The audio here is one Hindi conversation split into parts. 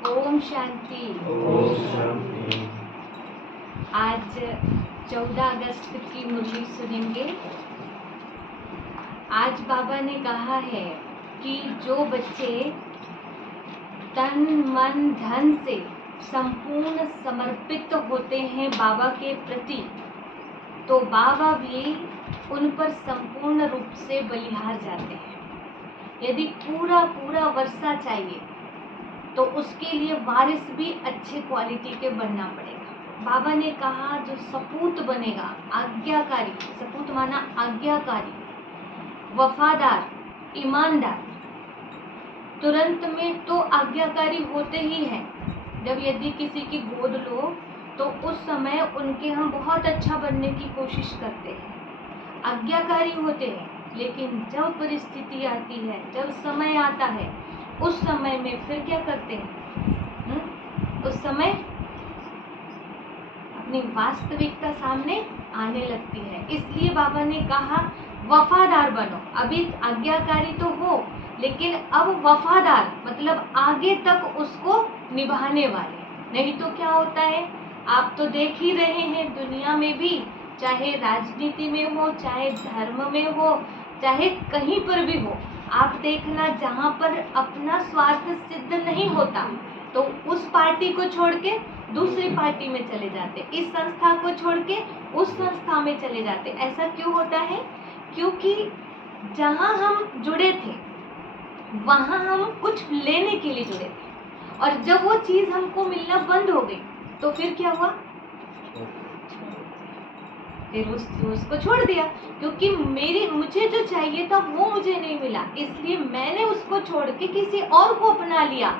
ओम शांति। ओम शांति। आज 14 अगस्त की मुरली सुनेंगे। आज बाबा ने कहा है कि जो बच्चे तन मन धन से संपूर्ण समर्पित होते हैं बाबा के प्रति, तो बाबा भी उन पर संपूर्ण रूप से बलिहार जाते हैं। यदि पूरा पूरा वर्षा चाहिए तो उसके लिए वारिस भी अच्छे क्वालिटी के बनना पड़ेगा। बाबा ने कहा जो सपूत बनेगा, आज्ञाकारी, सपूत माना आज्ञाकारी, वफादार, ईमानदार, तुरंत में तो आज्ञाकारी होते ही हैं। जब यदि किसी की गोद लो तो उस समय उनके हम बहुत अच्छा बनने की कोशिश करते हैं, आज्ञाकारी होते हैं। लेकिन जब परिस्थिति आती है, जब समय आता है, उस समय में फिर क्या करते हैं? उस समय अपनी वास्तविकता सामने आने लगती है। इसलिए बाबा ने कहा वफादार बनो। अभी आज्ञाकारी तो हो, लेकिन अब वफादार मतलब आगे तक उसको निभाने वाले। नहीं तो क्या होता है, आप तो देख ही रहे हैं दुनिया में भी, चाहे राजनीति में हो, चाहे धर्म में हो, चाहे कहीं पर भी हो, आप देखना जहाँ पर अपना स्वार्थ सिद्ध नहीं होता तो उस पार्टी को छोड़ के दूसरी पार्टी में चले जाते, इस संस्था को छोड़ के उस संस्था में चले जाते। ऐसा क्यों होता है? क्योंकि जहाँ हम जुड़े थे वहाँ हम कुछ लेने के लिए जुड़े थे, और जब वो चीज हमको मिलना बंद हो गई तो फिर क्या हुआ? फिर उसको छोड़ दिया, क्योंकि मुझे जो चाहिए था वो मुझे नहीं मिला, इसलिए मैंने उसको छोड़ के किसी और को अपना लिया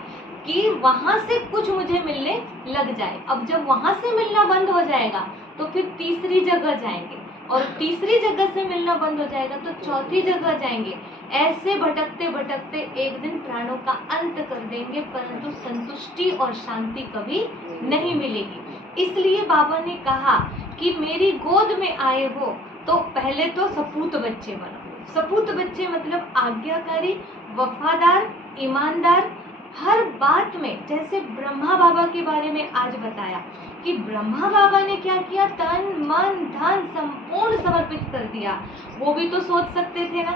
कि वहां से कुछ मुझे मिलने लग जाए। अब जब वहां से मिलना बंद हो जाएगा तो फिर तीसरी जगह जाएंगे, और तीसरी जगह से मिलना बंद हो जाएगा तो चौथी जगह जाएंगे। ऐसे भटकते भटकते एक दिन प्राणों का अंत कर देंगे, परंतु संतुष्टि और शांति कभी नहीं मिलेगी। इसलिए बाबा ने कहा कि मेरी गोद में आए हो तो पहले तो सपूत बच्चे बनो। सपूत बच्चे मतलब आज्ञाकारी, वफादार, ईमानदार, हर बात में। जैसे ब्रह्मा बाबा के बारे में आज बताया कि ब्रह्मा बाबा ने क्या किया, तन मन धन संपूर्ण समर्पित कर दिया। वो भी तो सोच सकते थे ना,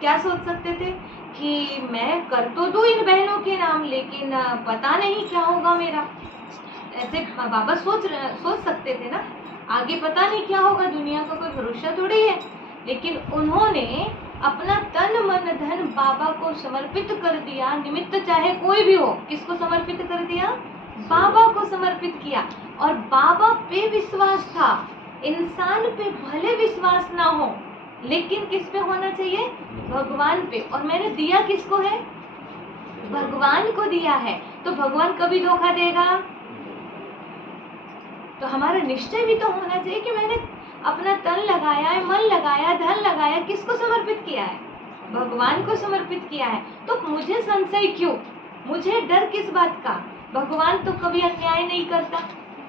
क्या सोच सकते थे कि मैं कर तो दूं इन बहनों के नाम, लेकिन पता नहीं क्या होगा मेरा। ऐसे बाबा सोच सकते थे ना, आगे पता नहीं क्या होगा, दुनिया का कोई भरोसा थोड़ी है। लेकिन उन्होंने अपना तन मन धन बाबा को समर्पित कर दिया, निमित्त चाहे कोई भी हो। किसको समर्पित कर दिया? बाबा को समर्पित किया। और बाबा पे विश्वास था, इंसान पे भले विश्वास ना हो, लेकिन किस पे होना चाहिए? भगवान पे। और मैंने दिया किसको है? भगवान को दिया है। तो भगवान कभी धोखा देगा? तो हमारा निश्चय भी तो होना चाहिए कि मैंने अपना तन लगाया है, मन लगाया, धन लगाया, किसको समर्पित किया है? भगवान को समर्पित किया है। तो मुझे संशय क्यों, मुझे डर किस बात का? भगवान तो कभी अन्याय नहीं करता,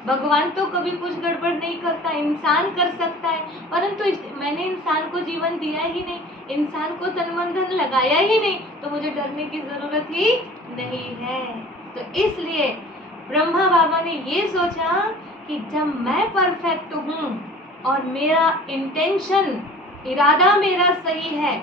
भगवान तो कभी कुछ गड़बड़ नहीं करता। इंसान कर सकता है, परंतु मैंने इंसान को जीवन दिया ही नहीं, इंसान को तन मन धन लगाया ही नहीं, तो मुझे डरने की जरूरत ही नहीं है। तो इसलिए ब्रह्मा बाबा ने ये सोचा कि जब मैं परफेक्ट हूँ और मेरा इंटेंशन, इरादा मेरा सही है,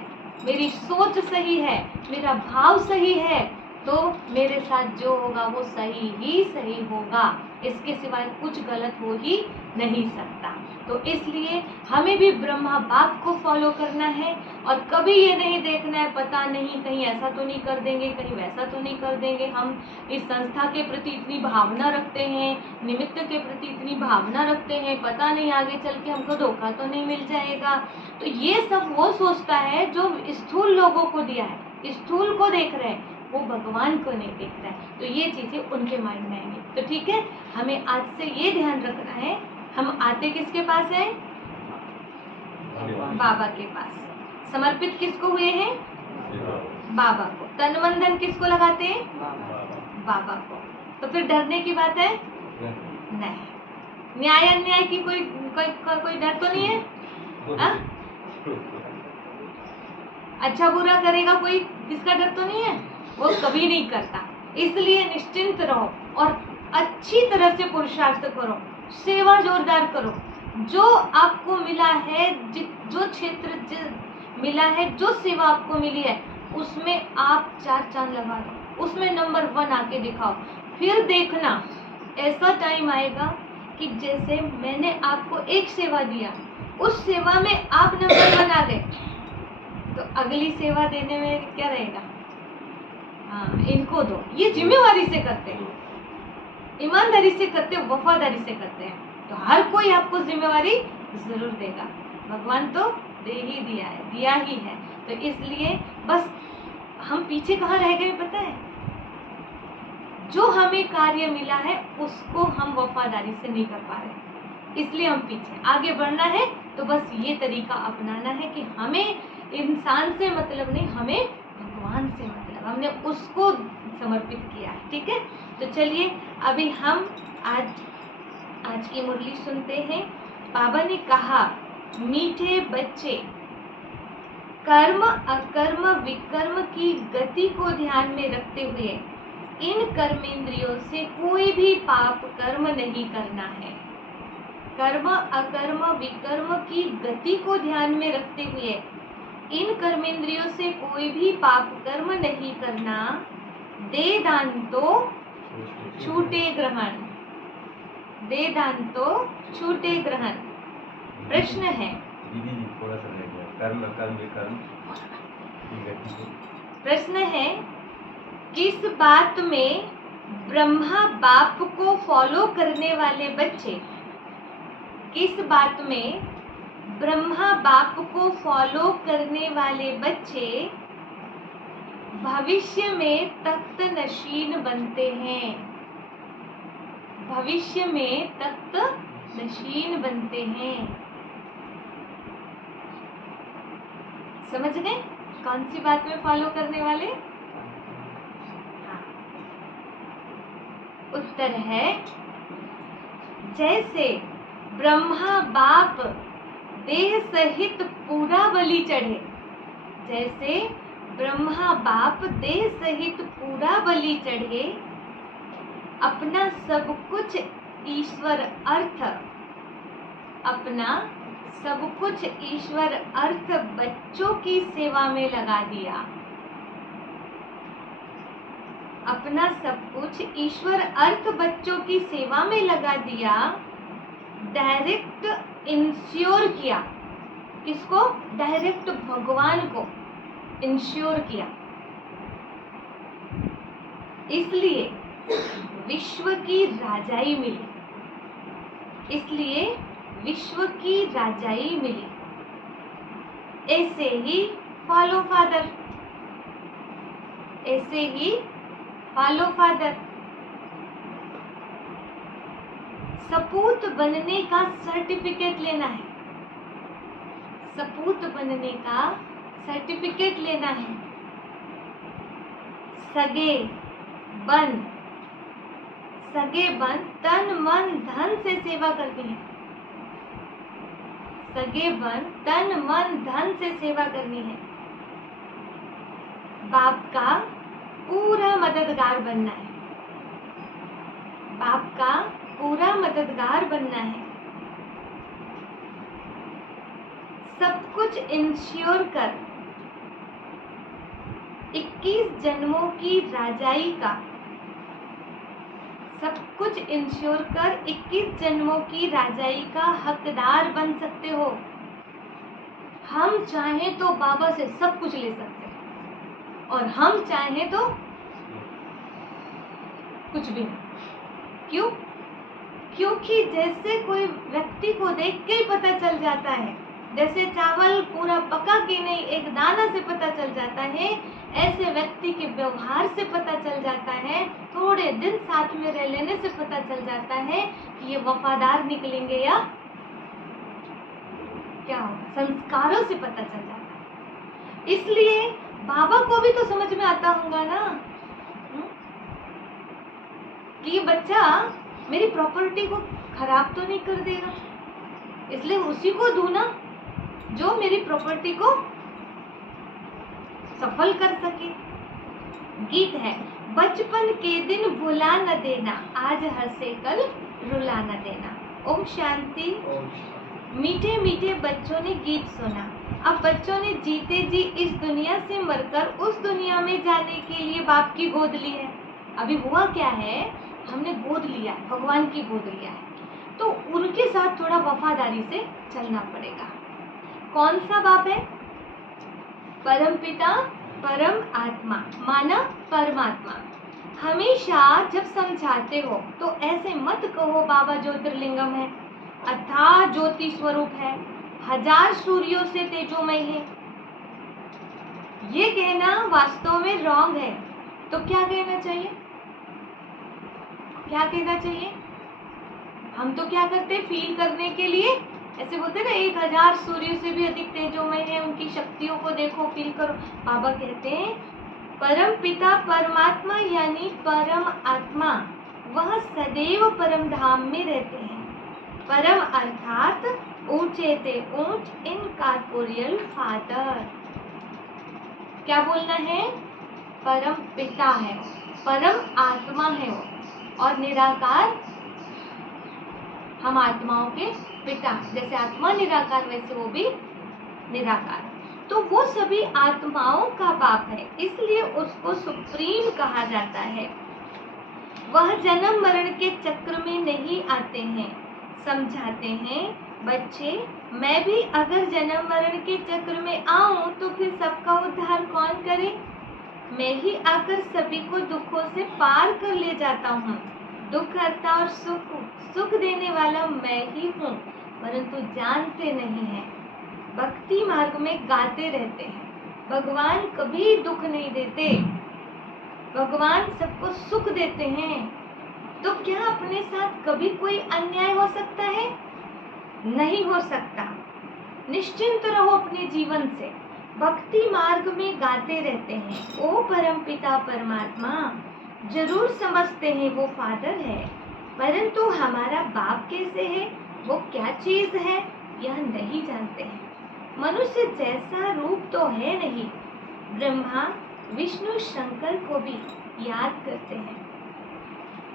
मेरी सोच सही है, मेरा भाव सही है, तो मेरे साथ जो होगा वो सही ही सही होगा, इसके सिवाय कुछ गलत हो ही नहीं सकता। तो इसलिए हमें भी ब्रह्मा बाप को फॉलो करना है, और कभी ये नहीं देखना है पता नहीं कहीं ऐसा तो नहीं कर देंगे, कहीं वैसा तो नहीं कर देंगे। हम इस संस्था के प्रति इतनी भावना रखते हैं, निमित्त के प्रति इतनी भावना रखते हैं, पता नहीं आगे चल के हमको धोखा तो नहीं मिल जाएगा। तो ये सब वो सोचता है जो स्थूल लोगों को दिया है, स्थूल को देख रहे हैं, वो भगवान को नहीं देख रहा है। तो ये चीजें उनके माइंड में आएंगी। तो ठीक है, हमें आज से ये ध्यान रखना है, हम आते किसके पास हैं? बाबा के पास। समर्पित किसको हुए हैं? बाबा को। तन मन धन किसको लगाते हैं? बाबा को। तो फिर डरने की बात है नहीं। न्याय अन्याय की कोई डर तो नहीं है? अच्छा बुरा करेगा कोई, किसका डर तो नहीं है? वो कभी नहीं करता। इसलिए निश्चिंत रहो और अच्छी तरह से पुरुषार्थ करो, सेवा जोरदार करो। जो आपको मिला है, जो क्षेत्र मिला है, जो सेवा आपको मिली है, उसमें आप 4 चांद लगा दो, उसमें नंबर 1 आके दिखाओ। फिर देखना ऐसा टाइम आएगा कि जैसे मैंने आपको एक सेवा दिया, उस सेवा में आप नंबर 1 आ गए, तो अगली सेवा देने में क्या रहेगा? हाँ, इनको दो। ये जिम्मेवारी से करते हैं, ईमानदारी से करते हैं, वफादारी से करते हैं, तो हर कोई आपको जिम्मेवारी जरूर देगा। भगवान तो दे ही दिया है, दिया ही है। तो इसलिए बस हम पीछे कहाँ रह गए पता है? जो हमें कार्य मिला है उसको हम वफादारी से नहीं कर पा रहे, इसलिए हम पीछे। आगे बढ़ना है तो बस ये तरीका अपनाना है कि हमें इंसान से मतलब नहीं, हमें भगवान से मतलब, हमने उसको समर्पित किया है। ठीक है, तो चलिए अभी हम आज की मुरली सुनते हैं। बाबा ने कहा, मीठे बच्चे, कर्म अकर्म विकर्म की गति को ध्यान में रखते हुए इन कर्मेंद्रियों से कोई भी पाप कर्म नहीं करना है। कर्म अकर्म विकर्म की गति को ध्यान में रखते हुए इन कर्मेंद्रियों से कोई भी पाप कर्म नहीं करना। दे दान तो छूटे ग्रहण, दे दान तो छूटे ग्रहण। प्रश्न है, दीदी जी थोड़ा सा रह गया, कर्म कर्म विकर्म की गति को। प्रश्न है, किस बात में ब्रह्मा बाप को फॉलो करने वाले बच्चे, किस बात में ब्रह्मा बाप को फॉलो करने वाले बच्चे भविष्य में तख्त नशीन बनते हैं? भविष्य में तख्त नशीन बनते हैं। समझ गए कौन सी बात में फॉलो करने वाले? उत्तर है, जैसे ब्रह्मा बाप देह सहित पूरा बलि चढ़े, जैसे ब्रह्मा बाप देह सहित पूरा बलि चढ़े, अपना सब कुछ ईश्वर अर्थ, अपना सब कुछ ईश्वर अर्थ बच्चों की सेवा में लगा दिया, अपना सब कुछ ईश्वर अर्थ बच्चों की सेवा में लगा दिया। डायरेक्ट इंश्योर किया, किसको? डायरेक्ट भगवान को इंश्योर किया। इसलिए विश्व की राजाई मिली, इसलिए विश्व की राजाई मिली। ऐसे ही फॉलो फादर, ऐसे ही फॉलो फादर। सपूत बनने का सर्टिफिकेट लेना है, सपूत बनने का सर्टिफिकेट लेना है। सगे बन, सगे बन तन मन धन से सेवा करनी है, सगे बन तन मन धन से सेवा करनी है। बाप का पूरा मददगार बनना है, बाप का पूरा मददगार बनना है। सब कुछ इंश्योर कर 21 जन्मों की राजाई का, सब कुछ इंश्योर कर 21 जन्मों की राजाई का हकदार बन सकते हो। हम चाहें तो बाबा से सब कुछ ले सकते हैं और हम चाहें तो कुछ भी नहीं। क्यों? क्योंकि जैसे कोई व्यक्ति को देख के ही पता चल जाता है, जैसे चावल पूरा पका कि नहीं एक दाना से पता चल जाता है, ऐसे व्यक्ति के व्यवहार से पता चल जाता है, थोड़े दिन साथ में रह लेने से पता चल जाता है कि ये वफादार निकलेंगे या क्या होगा, संस्कारों से पता चल जाता है। इसलिए बाबा को भी तो समझ में आता होगा ना कि ये बच्चा मेरी प्रॉपर्टी को खराब तो नहीं कर देगा, इसलिए उसी को दूं ना जो मेरी प्रॉपर्टी को सफल कर सके। गीत है, बचपन के दिन भुला न देना, आज हंसे कल रुला न देना। ओम शांति। मीठे मीठे बच्चों ने गीत सुना। अब बच्चों ने जीते जी इस दुनिया से मरकर उस दुनिया में जाने के लिए बाप की गोद ली है। अभी हुआ क्या है, हमने गोद लिया, भगवान की गोद लिया है, तो उनके साथ थोड़ा वफादारी से चलना पड़ेगा। कौन सा बाप है? परम पिता, परम आत्मा, माना परमात्मा। हमेशा जब समझाते हो तो ऐसे मत कहो बाबा ज्योतिर्लिंगम है, अथाह ज्योति स्वरूप है, 1000 सूर्यों से तेजोमय है। ये कहना वास्तव में रॉन्ग है। तो क्या कहना चाहिए? क्या कहना चाहिए? हम तो क्या करते हैं, फील करने के लिए ऐसे बोलते हैं ना, 1000 सूर्य से भी अधिक तेजोमय है, उनकी शक्तियों को देखो, फील करो। बाबा कहते हैं परम पिता परमात्मा यानी परम आत्मा, वह सदैव परम धाम में रहते हैं। परम अर्थात ऊंचे ते ऊंच, इनकॉर्पोरियल फादर। क्या बोलना है? परम पिता है, परम आत्मा है वो, और निराकार हम आत्माओं के पिता। जैसे आत्मा निराकार वैसे वो भी निराकार। तो वो सभी आत्माओं का बाप है, इसलिए उसको सुप्रीम कहा जाता है। वह जन्म मरण के चक्र में नहीं आते हैं। समझाते हैं बच्चे, मैं भी अगर जन्म मरण के चक्र में आऊं तो फिर सबका उद्धार कौन करे? मैं ही आकर सभी को दुखों से पार कर ले जाता हूँ। दुख हरता और सुख देने वाला मैं ही हूँ, परंतु जानते नहीं हैं। भक्ति मार्ग में गाते रहते हैं, भगवान कभी दुख नहीं देते, भगवान सबको सुख देते हैं। तो क्या अपने साथ कभी कोई अन्याय हो सकता है? नहीं हो सकता। निश्चिंत रहो अपने जीवन से, भक्ति मार्ग में गाते रहते हैं, ओ परम पिता परमात्मा। जरूर समझते हैं वो फादर है, परंतु हमारा बाप कैसे है, वो क्या चीज है, यह नहीं जानते हैं। मनुष्य जैसा रूप तो है नहीं। ब्रह्मा विष्णु शंकर को भी याद करते हैं,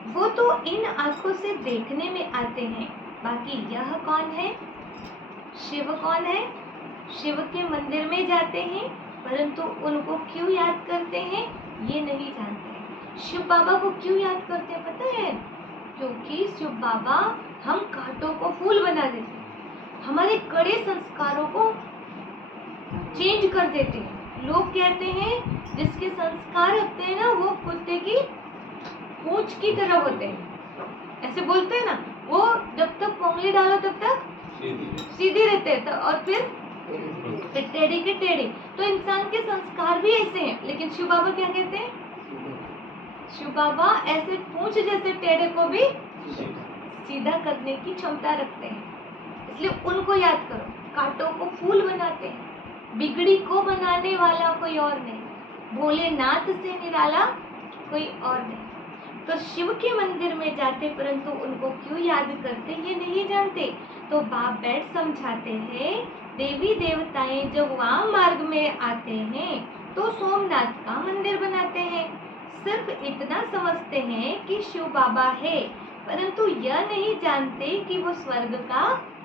वो तो इन आंखों से देखने में आते हैं। बाकी यह कौन है? शिव कौन है? शिव के मंदिर में जाते हैं, परंतु उनको क्यों याद करते हैं ये नहीं जानते हैं। शिव बाबा को क्यों याद करते हैं पता है? क्योंकि शिव बाबा हम कांटों को फूल बना देते हैं, हमारे कड़े संस्कारों को चेंज कर देते हैं। लोग कहते हैं जिसके संस्कार होते हैं ना वो कुत्ते की पूंछ की तरह होते हैं, ऐसे बोलते हैं ना। वो जब तक पोंगली डालो तब तक सीधी रहते हैं, और फिर टेढ़े के टेढ़े। तो इंसान के संस्कार भी ऐसे हैं, लेकिन शिव बाबा क्या कहते हैं? शिव बाबा ऐसे पूंछ जैसे टेढ़े को भी सीधा करने की क्षमता रखते हैं, इसलिए उनको याद करो। कांटों को फूल बनाते हैं, बिगड़ी को बनाने वाला कोई और नहीं, भोलेनाथ से निराला कोई और नहीं। तो शिव के मंदिर में जाते, परंतु उनको क्यों याद करते ये नहीं जानते। तो बाप बैठ समझाते हैं, देवी देवताएं जब वाम मार्ग में आते हैं तो सोमनाथ का मंदिर बनाते हैं। सिर्फ इतना समझते हैं कि शिव बाबा है, परंतु यह नहीं जानते कि वो स्वर्ग का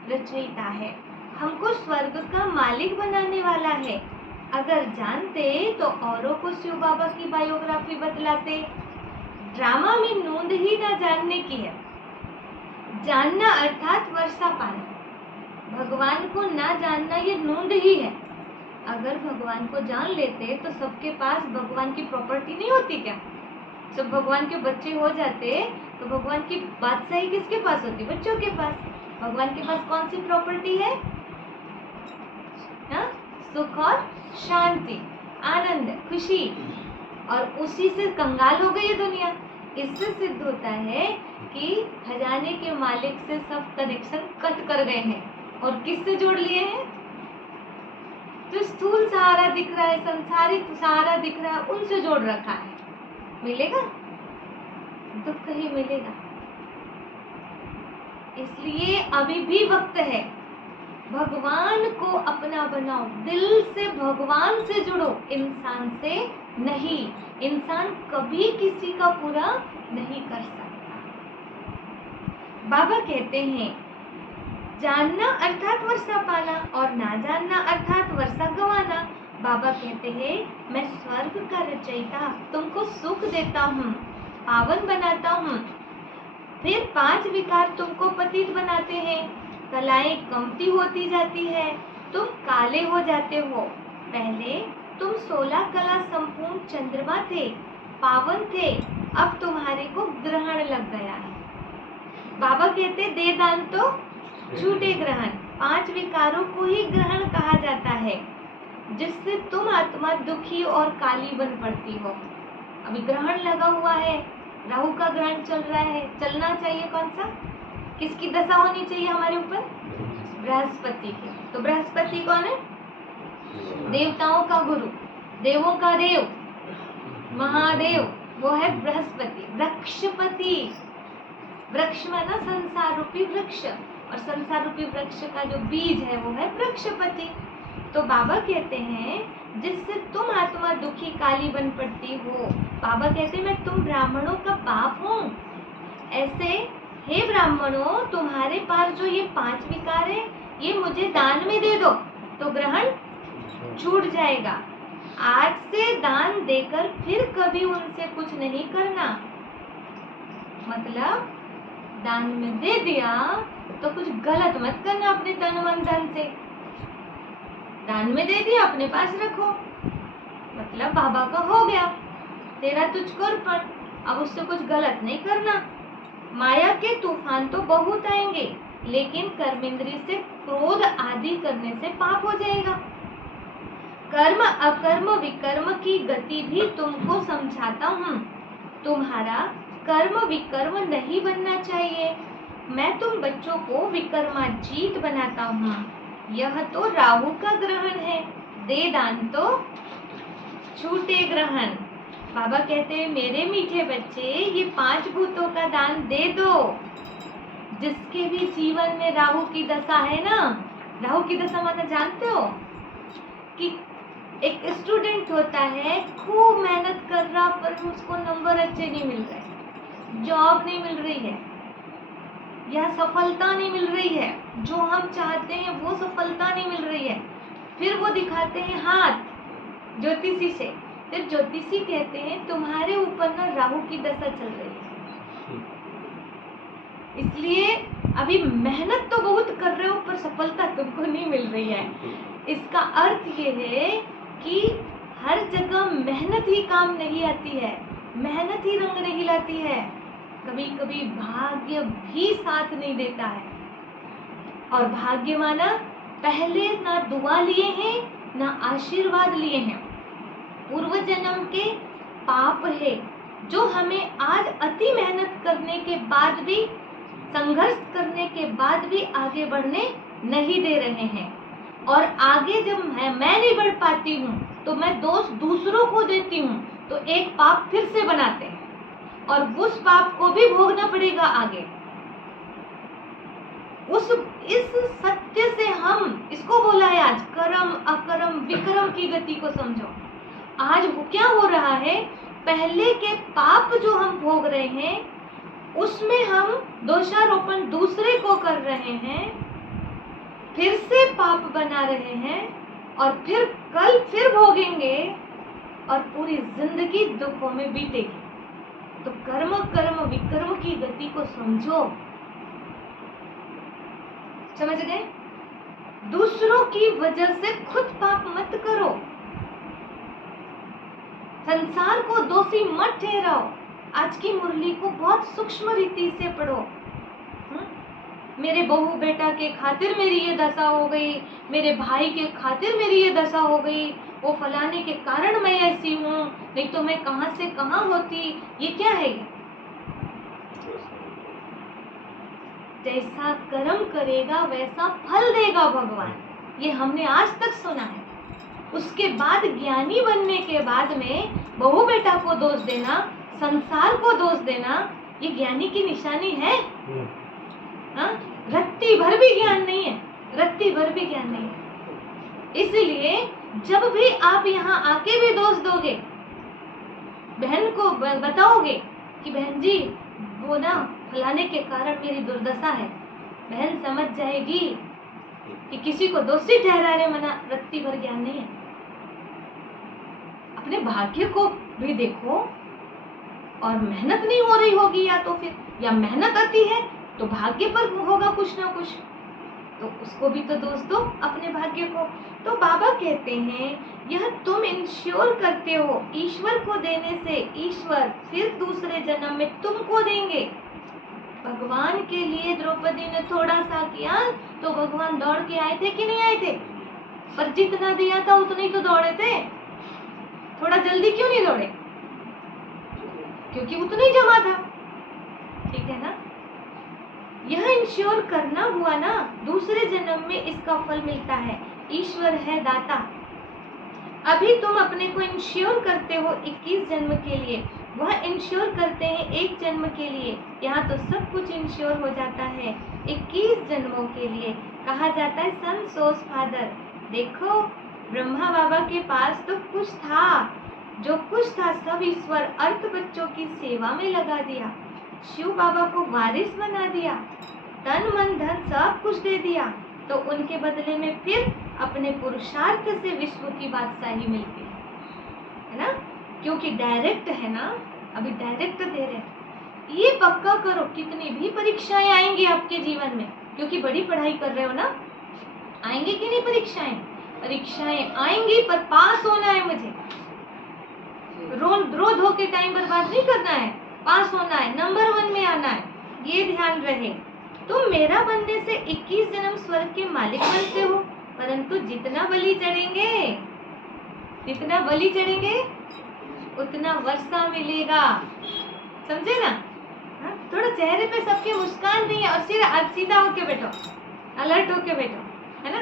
रचयिता है, हमको स्वर्ग का मालिक बनाने वाला है। अगर जानते तो औरों को शिव बाबा की बायोग्राफी बतलाते। ड्रामा में नूंद ही ना जानने की है। जानना अर्थात वर्षा पाना, भगवान को ना जानना ये नूंद ही है। अगर भगवान को जान लेते तो सबके पास भगवान की प्रॉपर्टी नहीं होती क्या? सब भगवान के बच्चे हो जाते तो भगवान की बादशाही किसके पास होती? बच्चों के पास। भगवान के पास कौन सी प्रॉपर्टी है? ना? सुख और शांति, आनंद, खुशी, और उसी से कंगाल हो गई है दुनिया। इससे सिद्ध होता है कि खजाने के मालिक से सब कनेक्शन कट कर गए हैं, और किससे जोड़ लिए हैं? जो स्थूल सहारा दिख रहा है, संसारिक सहारा दिख रहा है, उनसे जोड़ रखा है। मिलेगा? दुख ही मिलेगा। इसलिए अभी भी वक्त है, भगवान को अपना बनाओ, दिल से भगवान से जुड़ो, इंसान से नहीं। इंसान कभी किसी का बुरा नहीं कर सकता। बाबा कहते हैं जानना अर्थात वर्षा पाना और ना जानना अर्थात वर्षा गंवाना। बाबा कहते हैं मैं स्वर्ग का रचयिता, तुमको सुख देता हूँ, पावन बनाता हूँ। फिर 5 विकार तुमको पतित बनाते हैं, कलाएं कमती होती जाती है, तुम काले हो जाते हो। पहले तुम 16 कला संपूर्ण चंद्रमा थे, पावन थे, अब तुम्हारे को ग्रहण लग गया है। बाबा कहते दे दान तो झूठे ग्रहण, 5 विकारों को ही ग्रहण कहा जाता है, जिससे तुम आत्मा दुखी और काली बन पड़ती हो। अभी ग्रहण लगा हुआ है, राहु का ग्रहण चल रहा है, चलना चाहिए कौन सा, किसकी दशा होनी चाहिए हमारे ऊपर, बृहस्पति की। तो बृहस्पति कौन है, देवताओं का गुरु, देवों का देव, महादेव, वो है बृहस्पति, वृक्षपति। वृक्ष माना संसार रूपी वृक्ष, और संसार रूपी वृक्ष का जो बीज है वो है वृक्षपति। तो बाबा कहते हैं जिससे तुम आत्मा दुखी काली बन पड़ती हो। बाबा कहते हैं मैं तुम ब्राह्मणों का बाप हूँ। ऐसे हे ब्राह्मणों, तुम्हारे पास जो ये 5 विकार है ये मुझे दान में दे दो तो ग्रहण छूट जाएगा। आज से दान देकर फिर कभी उनसे कुछ नहीं करना। मतलब दान में दे दिया तो कुछ गलत मत करना अपने तन मन धन से। दान में दे दिया अपने पास रखो, मतलब बाबा का हो गया, तेरा तुझको अर्पण, अब उससे कुछ गलत नहीं करना। माया के तूफान तो बहुत आएंगे, लेकिन कर्मेंद्रिय से क्रोध आदि करने से पाप हो जाएगा। कर्म अकर्म विकर्म की गति भी तुमको समझाता हूँ। तुम्हारा कर्म विकर्म नहीं बनना चाहिए। मैं तुम बच्चों को विकर्माजीत बनाता हूँ। यह तो राहु का ग्रहण है, दे दान तो छूटे ग्रहण। बाबा कहते हैं मेरे मीठे बच्चे, ये 5 भूतों का दान दे दो। जिसके भी जीवन में राहु की दशा है ना, राहु की दशा माना जानते हो कि एक स्टूडेंट होता है, खूब मेहनत कर रहा पर उसको नंबर अच्छे नहीं मिल रहे, जॉब नहीं मिल रही है या सफलता नहीं मिल रही है, जो हम चाहते हैं वो सफलता नहीं मिल रही है। फिर वो दिखाते हैं हाथ ज्योतिषी से, फिर ज्योतिषी कहते हैं तुम्हारे ऊपर ना राहु की दशा चल रही है, इसलिए अभी मेहनत तो बहुत कर रहे हो पर सफलता तुमको नहीं मिल रही है। इसका अर्थ ये है कि हर जगह मेहनत ही काम नहीं आती है, मेहनत ही रंग नहीं लाती है, कभी कभी भाग्य भी साथ नहीं देता है। और भाग्य माना पहले ना दुआ लिए हैं ना आशीर्वाद लिए हैं, पूर्व जन्म के पाप है जो हमें आज अति मेहनत करने के बाद भी, संघर्ष करने के बाद भी आगे बढ़ने नहीं दे रहे हैं। और आगे जब मैं नहीं बढ़ पाती हूँ तो मैं दोष दूसरों को देती हूँ, तो एक पाप फिर से बनाते हैं और उस पाप को भी भोगना पड़ेगा आगे। इस सत्य से हम इसको बोला है आज कर्म अकर्म विक्रम की गति को समझो। आज क्या हो रहा है, पहले के पाप जो हम भोग रहे हैं उसमें हम दोषारोपण दूसरे को कर रहे हैं, फिर से पाप बना रहे हैं और फिर कल फिर भोगेंगे और पूरी जिंदगी दुखों में बीतेगी। तो कर्म कर्म विकर्म की गति को समझो, समझ गए? दूसरों की वजह से खुद पाप मत करो, संसार को दोषी मत ठहराओ। आज की मुरली को बहुत सूक्ष्म रीति से पढ़ो। मेरे बहू बेटा के खातिर मेरी ये दशा हो गई, मेरे भाई के खातिर मेरी ये दशा हो गई, वो फलाने के कारण मैं ऐसी हूँ, नहीं तो मैं कहाँ से कहाँ होती। ये क्या है? जैसा कर्म करेगा वैसा फल देगा भगवान, ये हमने आज तक सुना है। उसके बाद ज्ञानी बनने के बाद में बहू बेटा को दोष देना, संसार को दोष देना, ये ज्ञानी की निशानी है? हाँ, रत्ती भर भी ज्ञान नहीं है। रत्ती भर भी ज्ञान नहीं है। इसलिए जब भी आप यहाँ आके भी दोष दोगे, बहन को बताओगे कि बहन जी वो ना फलाने के कारण मेरी दुर्दशा है, बहन समझ जाएगी कि किसी को दोषी ठहराने मना रत्ती भर ज्ञान नहीं है। अपने भाग्य को भी देखो, और मेहनत नहीं हो रही होगी या तो फिर, या मेहनत आती है तो भाग्य पर होगा कुछ ना कुछ, तो उसको भी तो दोष दो अपने भाग्य को। तो बाबा कहते हैं यह तुम इंश्योर करते हो ईश्वर को देने से ईश्वर फिर दूसरे जन्म में तुमको देंगे। भगवान के लिए द्रौपदी ने थोड़ा सा किया तो भगवान दौड़ के आए थे कि नहीं आए थे? पर जितना दिया था उतने ही तो दौड़े थे, थोड़ा जल्दी क्यों नहीं दौड़े? क्योंकि उतना ही जमा था। ठीक है ना? यह इंश्योर करना हुआ ना, दूसरे जन्म में इसका फल मिलता है। ईश्वर है दाता। अभी तुम अपने को इंश्योर करते हो 21 जन्म के लिए, वह इंश्योर करते हैं 1 जन्म के लिए। यहाँ तो सब कुछ इंश्योर हो जाता है 21 जन्मों के लिए। कहा जाता है सन सोस फादर। देखो ब्रह्मा बाबा के पास तो कुछ था, जो कुछ था सब ईश्वर अर्थ बच्चों की सेवा में लगा दिया, शिव बाबा को वारिस बना दिया, तन मन धन सब कुछ दे दिया, तो उनके बदले में फिर अपने पुरुषार्थ से विश्व की बादशाही मिलती है ना? क्योंकि डायरेक्ट है ना, अभी डायरेक्ट दे रहे हैं। ये पक्का करो, कितनी भी परीक्षाएं आएंगी आपके जीवन में, क्योंकि बड़ी पढ़ाई कर रहे हो ना, आएंगी कि नहीं परीक्षाएं? परीक्षाएं आएंगी, पर पास होना है मुझे। रो धो के टाइम बर्बाद नहीं करना है, पास होना है, नंबर 1 में आना है, ये ध्यान रहे। तुम मेरा बनने से 21 जन्म स्वर्ग के मालिक बनते हो, परंतु जितना बलि चढ़ेंगे उतना वर्षा मिलेगा। समझे ना? हाँ? थोड़ा चेहरे पे सबके मुस्कान नहीं है, और सिर सीधा होके बैठो, अलर्ट होके बैठो, है ना?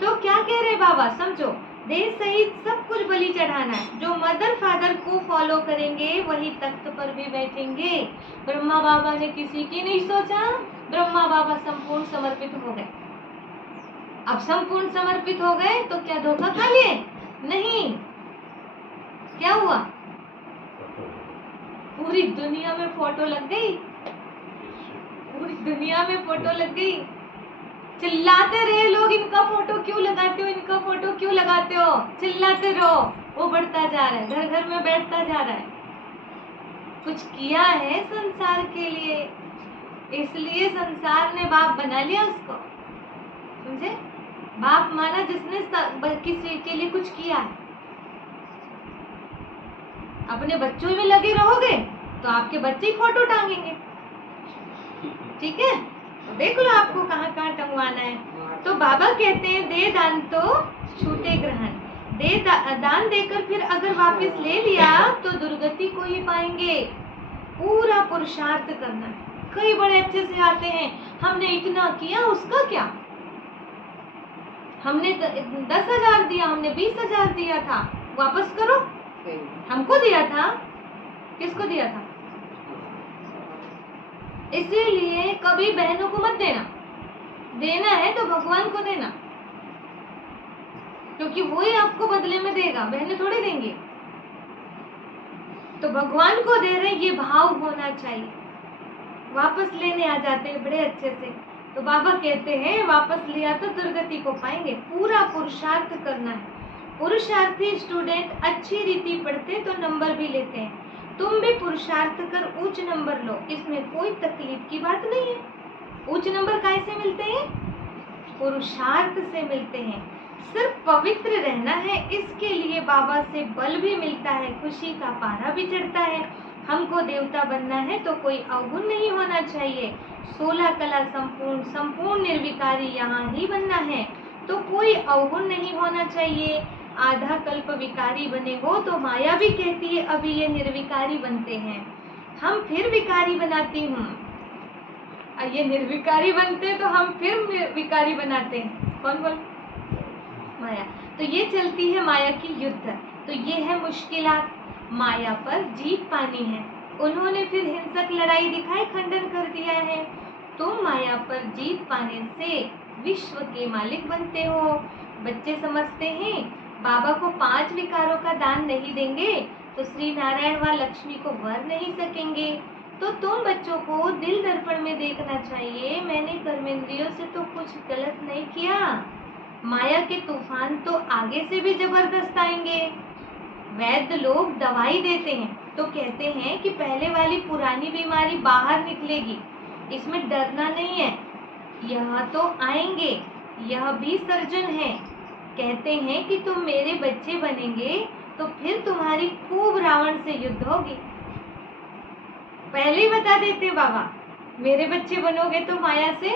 तो क्या कह रहे बाबा, समझो, देह सहित सब कुछ बलि चढ़ाना है। जो मदर फादर को फॉलो करेंगे वही तख्त पर भी बैठेंगे। ब्रह्मा बाबा ने किसी की नहीं सोचा, ब्रह्मा बाबा संपूर्ण समर्पित हो गए। अब संपूर्ण समर्पित हो गए तो क्या धोखा खा लिए? नहीं। क्या हुआ? पूरी दुनिया में फोटो लग गई, पूरी दुनिया में फोटो लग गई। चिल्लाते रहे लोग, इनका फोटो क्यों लगाते हो, इनका फोटो क्यों लगाते हो, चिल्लाते रहो, वो बढ़ता जा रहा है, घर घर में बैठता जा रहा है। कुछ किया है संसार के लिए, इसलिए संसार ने बाप बना लिया उसको। समझे? बाप माना जिसने किसी के लिए कुछ किया है। अपने बच्चों में लगे रहोगे तो आपके बच्चे ही फोटो टांगेंगे। ठीक है? तो देख लो आपको कहाँ कहाँ टंगवाना है। तो बाबा कहते हैं दे दान तो छूटे ग्रहण। दे दान देकर फिर अगर वापस ले लिया तो दुर्गति को ही पाएंगे। पूरा पुरुषार्थ करना है। कई बड़े अच्छे से आते हैं, हमने इतना किया, उसका क्या? हमने 10,000 दिया, हमने 20,000 दिया था, वापस करो। हमको दिया था, किसको दिया था? इसीलिए कभी बहनों को मत देना। देना है तो भगवान को देना, क्योंकि वो ही आपको बदले में देगा, बहनें थोड़ी देंगी। तो भगवान को दे रहे, ये भाव होना चाहिए। वापस लेने आ जाते हैं बड़े अच्छे से। तो बाबा कहते हैं वापस लिया तो दुर्गति को पाएंगे। पूरा पुरुषार्थ करना है। पुरुषार्थी स्टूडेंट अच्छी रीति पढ़ते तो नंबर भी लेते हैं। तुम भी पुरुषार्थ कर उच्च नंबर लो, इसमें कोई तकलीफ की बात नहीं है। उच्च नंबर कैसे मिलते हैं? पुरुषार्थ से मिलते हैं। सिर्फ पवित्र रहना है, इसके लिए बाबा से बल भी मिलता है, खुशी का पारा भी चढ़ता है। हमको देवता बनना है तो कोई अवगुण नहीं होना चाहिए। 16 कला संपूर्ण निर्विकारी यहाँ ही बनना है, तो कोई अवगुण नहीं होना चाहिए। आधा कल्प विकारी बने हो तो माया भी कहती है अभी ये निर्विकारी बनते हैं, हम फिर विकारी बनाती हूँ। ये निर्विकारी बनते तो हम फिर विकारी बनाते हैं। कौन बोल? माया। तो ये चलती है माया की युद्ध। तो ये है मुश्किलात। माया पर जीत पानी है। उन्होंने फिर हिंसक लड़ाई दिखाई, खंडन कर दिया है। तुम माया पर जीत पाने से विश्व के मालिक बनते हो। बच्चे समझते हैं बाबा को 5 विकारों का दान नहीं देंगे तो श्री नारायण व लक्ष्मी को वर नहीं सकेंगे। तो तुम बच्चों को दिल दर्पण में देखना चाहिए, मैंने कर्मेंद्रियों से तो कुछ गलत नहीं किया। माया के तूफान तो आगे से भी जबरदस्त आएंगे। वैद्य लोग दवाई देते हैं तो कहते हैं कि पहले वाली पुरानी बीमारी बाहर निकलेगी, इसमें डरना नहीं है। यह तो आएंगे, यह भी सर्जन है। कहते हैं कि तुम मेरे बच्चे बनेंगे तो फिर तुम्हारी खूब रावण से युद्ध होगी। पहले ही बता देते बाबा, मेरे बच्चे बनोगे तो माया से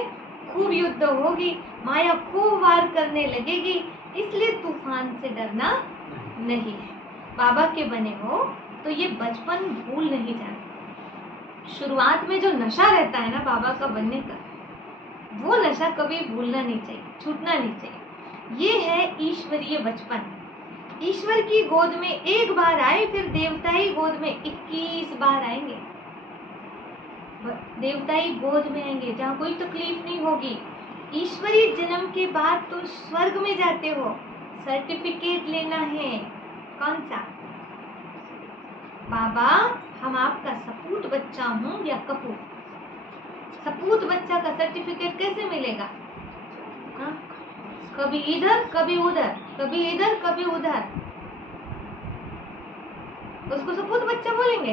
खूब युद्ध होगी, माया खूब वार करने लगेगी, इसलिए तूफान से डरना नहीं है। बाबा के बने हो तो ये बचपन भूल नहीं जाना। शुरुआत में जो नशा रहता है ना बाबा का बनने का, वो नशा कभी भूलना नहीं चाहिए, छूटना नहीं चाहिए। ये है ईश्वरीय बचपन। ईश्वर की गोद में एक बार आए, फिर देवताई गोद में 21 बार आएंगे। देवताई गोद में आएंगे जहाँ कोई तकलीफ नहीं होगी। ईश्वरीय जन्म के बाद तुम स्वर्ग में जाते हो। सर्टिफिकेट लेना है। कौन सा? बाबा, हम आपका सपूत बच्चा हूँ या कपूत? सपूत बच्चा का सर्टिफिकेट कैसे मिलेगा? हाँ? कभी इधर कभी उधर, कभी इधर कभी उधर, उसको सपूत बच्चा बोलेंगे?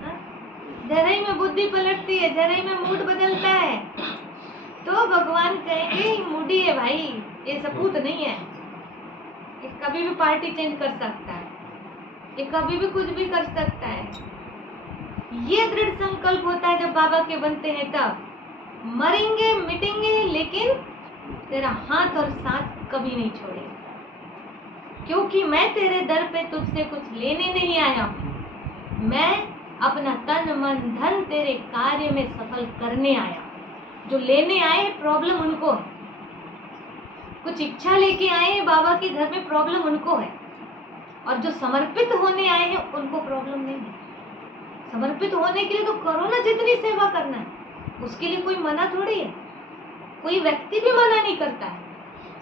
हाँ? जरा ही में बुद्धि पलटती है, जरा ही में मूड बदलता है तो भगवान कहेंगे ये मूडी है भाई, ये सपूत नहीं है, ये कभी भी पार्टी चेंज कर सकता है, ये कभी भी कुछ भी कर सकता है। ये दृढ़ संकल्प होता है जब बाबा के बनते हैं तब। मरेंगे मिटेंगे लेकिन तेरा हाथ और साथ कभी नहीं छोड़ेगा, क्योंकि मैं तेरे दर पे तुझसे कुछ लेने नहीं आया हूं, मैं अपना तन मन धन तेरे कार्य में सफल करने आया। जो लेने आए प्रॉब्लम उनको है, कुछ इच्छा लेके आए हैं बाबा के घर में, प्रॉब्लम उनको है। और जो समर्पित होने आए हैं उनको प्रॉब्लम नहीं है। समर्पित होने के लिए तो करो ना जितनी सेवा करना है, उसके लिए कोई मना थोड़ी है, कोई व्यक्ति भी मना नहीं करता है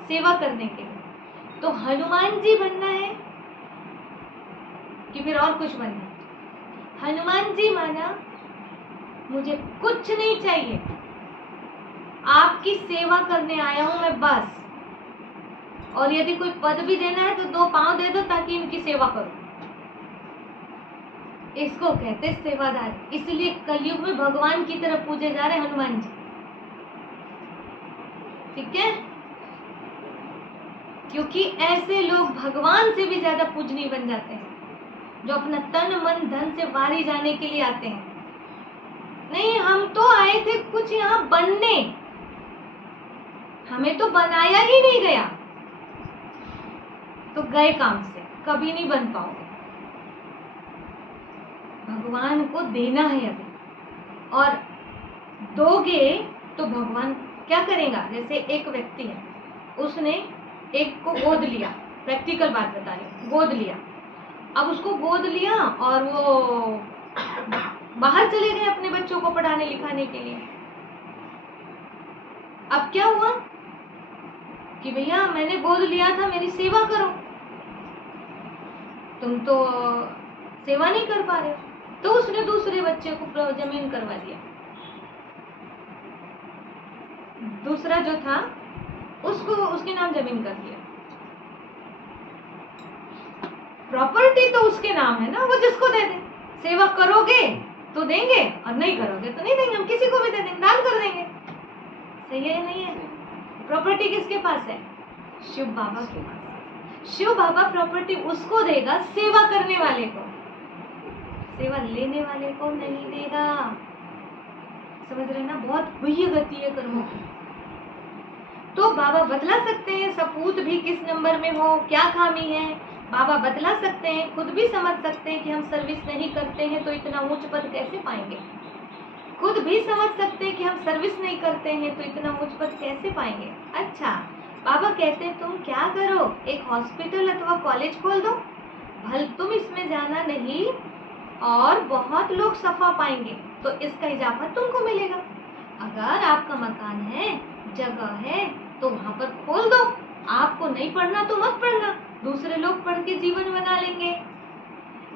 सेवा करने के लिए। तो हनुमान जी बनना है कि फिर और कुछ बनना है? हनुमान जी माना मुझे कुछ नहीं चाहिए, आपकी सेवा करने आया हूं मैं बस, और यदि कोई पद भी देना है तो 2 पांव दे दो ताकि इनकी सेवा करो। इसको कहते सेवादार। इसलिए कलयुग में भगवान की तरह पूजे जा रहे हनुमान जी, ठीक है? क्योंकि ऐसे लोग भगवान से भी ज्यादा पूजनीय बन जाते हैं, जो अपना तन मन धन से वारी जाने के लिए आते हैं। नहीं, हम तो आए थे कुछ यहाँ बनने, हमें तो बनाया ही नहीं गया, तो गए काम से, कभी नहीं बन पाओगे। भगवान को देना है अभी, और दोगे तो भगवान क्या करेगा? जैसे एक व्यक्ति है, उसने एक को गोद लिया, प्रैक्टिकल बात बता रही हूँ, गोद लिया। अब उसको गोद लिया और वो बाहर चले गए अपने बच्चों को पढ़ाने लिखाने के लिए। अब क्या हुआ कि भैया मैंने गोद लिया था, मेरी सेवा करो, तुम तो सेवा नहीं कर पा रहे हो। तो उसने दूसरे बच्चे को जमीन करवा दिया। दूसरा जो था उसको उसके नाम जमीन कर दिया। प्रॉपर्टी तो उसके नाम है ना, वो जिसको दे दे। सेवा करोगे तो देंगे और नहीं करोगे तो नहीं देंगे, हम किसी को भी दे देंगे, दान कर देंगे। सही है नहीं है? प्रॉपर्टी किसके पास है? शिव बाबा के पास। शिव बाबा प्रॉपर्टी उसको देगा सेवा करने वाले को, सेवा लेने वाले को नहीं देगा। समझ रहे ना? बहुत गुह्य गति है कर्मों की। तो बाबा बतला सकते हैं सपूत भी किस नंबर में हो, क्या खामी है, बाबा बतला सकते हैं, खुद भी समझ सकते हैं कि हम सर्विस नहीं करते हैं तो इतना ऊंच पद कैसे पाएंगे। खुद भी समझ सकते हैं कि हम सर्विस नहीं करते हैं तो इतना ऊंच पद कैसे पाएंगे। अच्छा, बाबा कहते हैं तुम क्या करो, एक हॉस्पिटल अथवा कॉलेज खोल दो, भल तुम इसमें जाना नहीं और बहुत लोग सफा पाएंगे तो इसका इजाफा तुमको मिलेगा। अगर आपका मकान है, जगह है तो वहां पर खोल दो। आपको नहीं पढ़ना तो मत पढ़ना, दूसरे लोग पढ़ के जीवन बना लेंगे।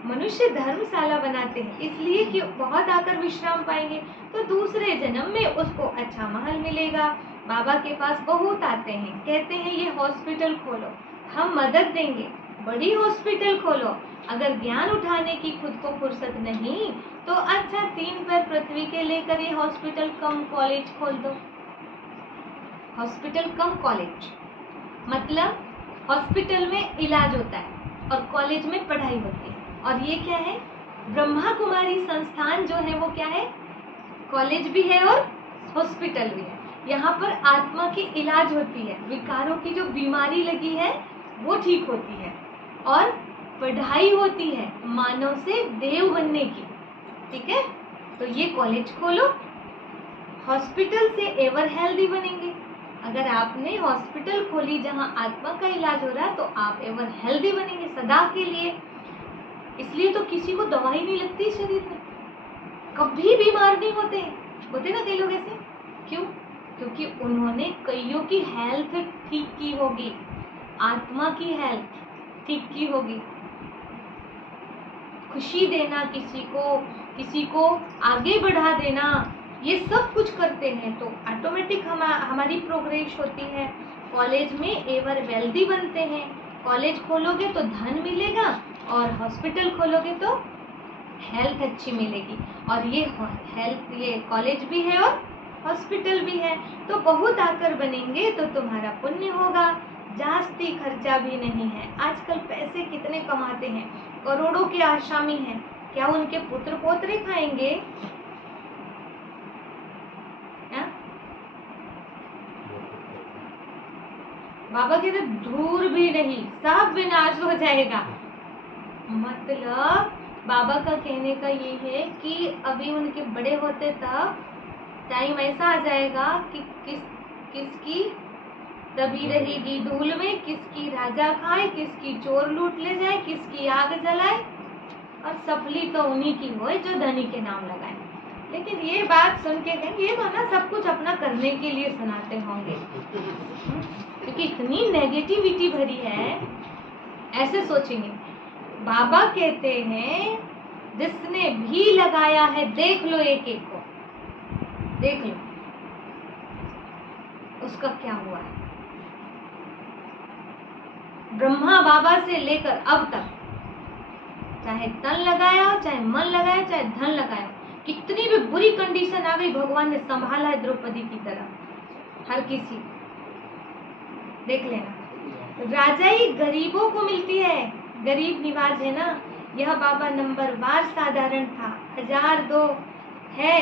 मनुष्य धर्मशाला बनाते हैं इसलिए कि बहुत आकर विश्राम पाएंगे, तो दूसरे जन्म में उसको अच्छा महल मिलेगा। बाबा के पास बहुत आते हैं, कहते हैं ये हॉस्पिटल खोलो, हम मदद देंगे, बड़ी हॉस्पिटल खोलो। अगर ज्ञान उठाने की खुद को फुर्सत नहीं तो अच्छा 3 पैर पृथ्वी के लेकर ये हॉस्पिटल कम कॉलेज खोल दो। हॉस्पिटल कम कॉलेज मतलब हॉस्पिटल में इलाज होता है और कॉलेज में पढ़ाई होती है। और ये क्या है, ब्रह्मा कुमारी संस्थान जो है वो क्या है, कॉलेज भी है और हॉस्पिटल भी है। यहाँ पर आत्मा की इलाज होती है, विकारों की जो बीमारी लगी है वो ठीक होती है, और पढ़ाई होती है मानव से देव बनने की। ठीक है, तो ये कॉलेज खोलो, हॉस्पिटल से एवर हेल्दी बनेंगे। अगर आपने हॉस्पिटल खोली जहाँ आत्मा का इलाज हो रहा है तो आप एवर हेल्दी बनेंगे सदा के लिए। इसलिए तो किसी को दवाई नहीं लगती शरीर में, कभी बीमार नहीं होते ना कई लोग ऐसे। क्यों? क्योंकि उन्होंने कईयों की हेल्थ ठीक की होगी, आत्मा की हेल्थ ठीक की होगी। खुशी देना किसी को आगे बढ़ा देना, ये सब कुछ करते हैं तो ऑटोमेटिक हमारी प्रोग्रेस होती है। कॉलेज में एवर वेल्दी बनते हैं। कॉलेज खोलोगे तो धन मिलेगा और हॉस्पिटल खोलोगे तो हेल्थ अच्छी मिलेगी। और ये कॉलेज भी है और हॉस्पिटल भी है, तो बहुत आकर बनेंगे तो तुम्हारा पुण्य होगा। जास्ती खर्चा भी नहीं है। आजकल पैसे कितने कमाते हैं, करोड़ों के आसामी हैं, क्या उनके पुत्र पोत्रे खाएंगे? बाबा कहते धूर भी नहीं, सब विनाश हो जाएगा। मतलब बाबा का कहने का ये है कि अभी उनके बड़े होते तब टाइम ऐसा आ जाएगा कि किसकी दबी रहेगी धूल में, किसकी राजा खाए, किसकी चोर लूट ले जाए, किसकी आग जलाए, और सफली तो उन्हीं की हो जो धनी के नाम लगाए। लेकिन ये बात सुन के कहेंगे ये तो ना सब कुछ अपना करने के लिए सुनाते होंगे, क्योंकि इतनी नेगेटिविटी भरी है। ऐसे सोचेंगे। बाबा कहते हैं जिसने भी लगाया है देख लो, एक एक को देख लो उसका क्या हुआ है। ब्रह्मा बाबा से लेकर अब तक चाहे तन लगाया हो, चाहे मन लगाया, चाहे धन लगाया, कितनी भी बुरी कंडीशन आ गई भगवान ने संभाला है द्रौपदी की तरह हर किसी। देख लेना, राजाई गरीबों को मिलती है, गरीब निवाज है ना। यह बाबा नंबरवार साधारण था, 1002 है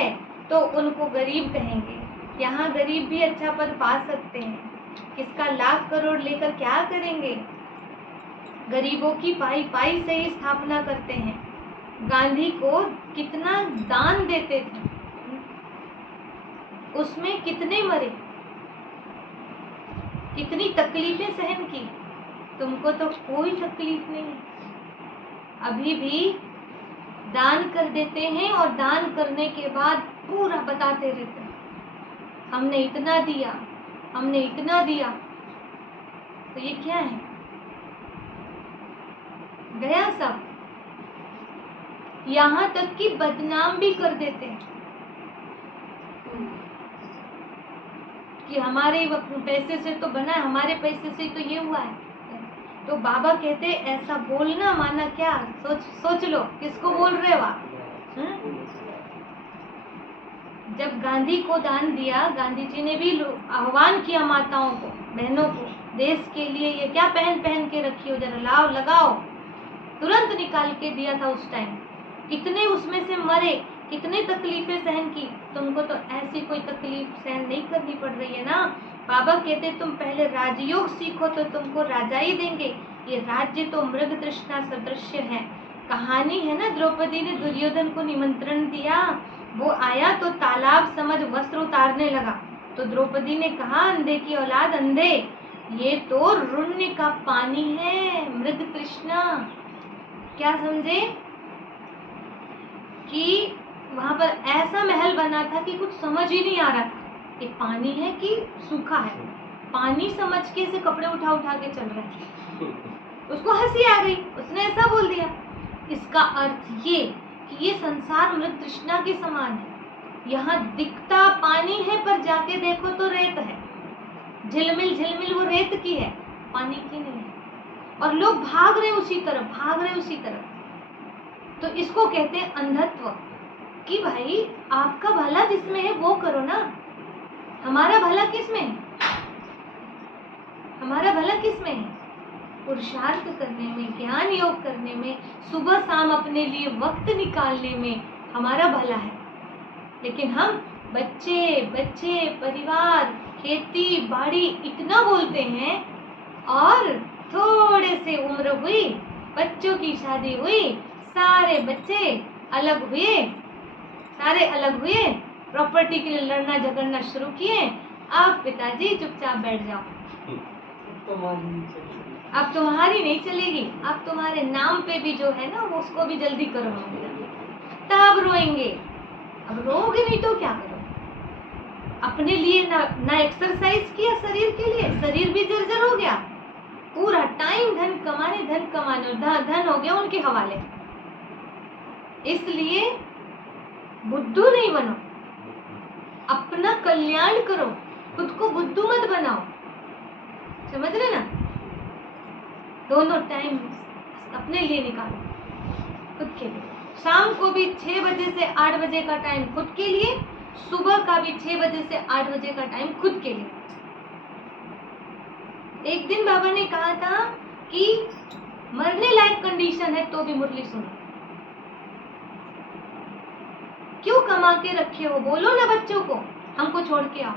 तो उनको गरीब कहेंगे। यहाँ गरीब भी अच्छा पद पा सकते हैं, किसका लाख करोड़ लेकर क्या करेंगे। गरीबों की पाई पाई से ही स्थापना करते हैं। गांधी को कितना दान देते थे, उसमें कितने मरे, कितनी तकलीफें सहन की। तुमको तो कोई तकलीफ नहीं, अभी भी दान कर देते हैं और दान करने के बाद पूरा बताते रहते हैं हमने इतना दिया, हमने इतना दिया। तो ये क्या है, गया सब। यहाँ तक कि बदनाम भी कर देते हैं कि हमारे पैसे से तो बना है, हमारे पैसे से तो ये हुआ है। तो बाबा कहते ऐसा बोलना माना क्या, सोच लो किसको बोल रहे हो आप। जब गांधी को दान दिया, गांधी जी ने भी आह्वान किया माताओं को, बहनों को, देश के लिए ये क्या पहन के रखी हो, जरा लाओ लगाओ, तुरंत निकाल के दिया था उस टाइम। कितने उसमें से मरे, कितने तकलीफें सहन की। तुमको तो ऐसी कोई तकलीफ सहन नहीं करनी पड़ रही है ना। बाबा कहते तुम पहले राजयोग सीखो तो तुमको राजाई देंगे। ये राज्य तो मृग तृष्णा सदृश्य है। कहानी है ना, द्रौपदी ने दुर्योधन को निमंत्रण दिया, वो आया तो तालाब समझ वस्त्र उतारने लगा, तो द्रौपदी ने कहा अंधे की औलाद अंधे, ये तो रुण्य का पानी है, मृग तृष्णा। क्या समझे कि वहां पर ऐसा महल बना था कि कुछ समझ ही नहीं आ रहा था। ये पानी है कि सूखा है, पानी समझ के इसे कपड़े उठा उठा के चल रहा है। उसको हंसी आ गई, उसने ऐसा बोल दिया। इसका अर्थ ये कि ये संसार मृग तृष्णा के समान है, यहाँ दिखता पानी है पर जाके देखो तो रेत है, झिलमिल झिलमिल वो रेत की है, पानी की नहीं है, और लोग भाग रहे उसी तरफ, भाग रहे उसी तरफ। तो इसको कहते हैं अंधत्व, कि भाई आपका भला जिसमें है वो करो ना, हमारा भला किसमें है, हमारा भला किसमें है? पुरुषार्थ करने में, ज्ञान योग करने में, सुबह शाम अपने लिए वक्त निकालने में हमारा भला है। लेकिन हम बच्चे बच्चे, परिवार, खेती बाड़ी इतना बोलते हैं, और थोड़े से उम्र हुई, बच्चों की शादी हुई, सारे बच्चे अलग हुए, सारे अलग हुए, प्रॉपर्टी के लिए लड़ना झगड़ना शुरू किए। अब पिताजी चुपचाप बैठ जाओ, अब तुम्हारी नहीं चलेगी, अब तुम्हारे नाम पे भी जो है ना वो उसको भी जल्दी करो, तब रोएंगे। अब रोओगे नहीं तो क्या करो? अपने लिए ना एक्सरसाइज किया शरीर के लिए, शरीर भी जर्जर हो गया, पूरा टाइम धन कमाने धन हो गया उनके हवाले। इसलिए बुद्धू नहीं बनो, अपना कल्याण करो, खुद को बुद्धू मत बनाओ, समझ रहे ना? दोनों टाइम अपने लिए निकालो, खुद के लिए। शाम को भी 6 बजे से 8 बजे का टाइम खुद के लिए, सुबह का भी 6 बजे से 8 बजे का टाइम खुद के लिए। एक दिन बाबा ने कहा था कि मरने लायक कंडीशन है तो भी मुरली सुनो। क्यों कमा के रखे हो? बोलो ना बच्चों को, हमको छोड़ के आओ।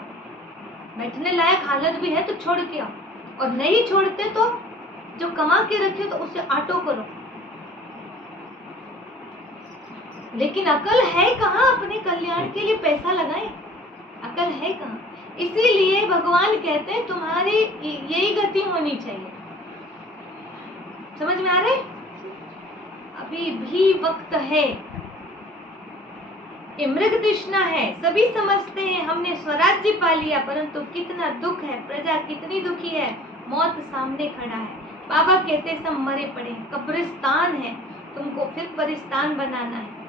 बैठने लायक हालत भी है तो छोड़ के आओ, और नहीं छोड़ते तो जो कमा के रखे हो तो उसे ऑटो करो। लेकिन अकल है कहाँ अपने कल्याण के लिए पैसा लगाए? अकल है कहाँ? इसीलिए भगवान कहते हैं तुम्हारी यही गति होनी चाहिए। समझ में आ रहे? अभी भी वक्त है। ये मृग तृष्णा है, सभी समझते हैं हमने स्वराज्य पा लिया, परंतु कितना दुख है, प्रजा कितनी दुखी है, मौत सामने खड़ा है। बाबा कहते सब मरे पड़े हैं, कब्रिस्तान है, तुमको फिर परिस्तान बनाना है।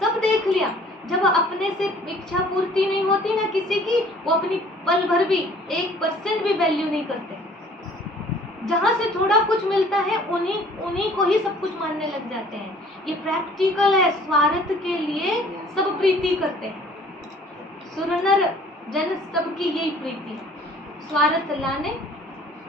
सब देख लिया, जब अपने से इच्छा पूर्ति नहीं होती ना किसी की, वो अपनी पल भर भी 1% भी वैल्यू नहीं करते। जहाँ से थोड़ा कुछ मिलता है उन्हीं को ही सब कुछ मानने लग जाते हैं। ये प्रैक्टिकल है, स्वार्थ के लिए सब प्रीति करते हैं। सुर नर जन सबकी यही प्रीति, स्वार्थ लाने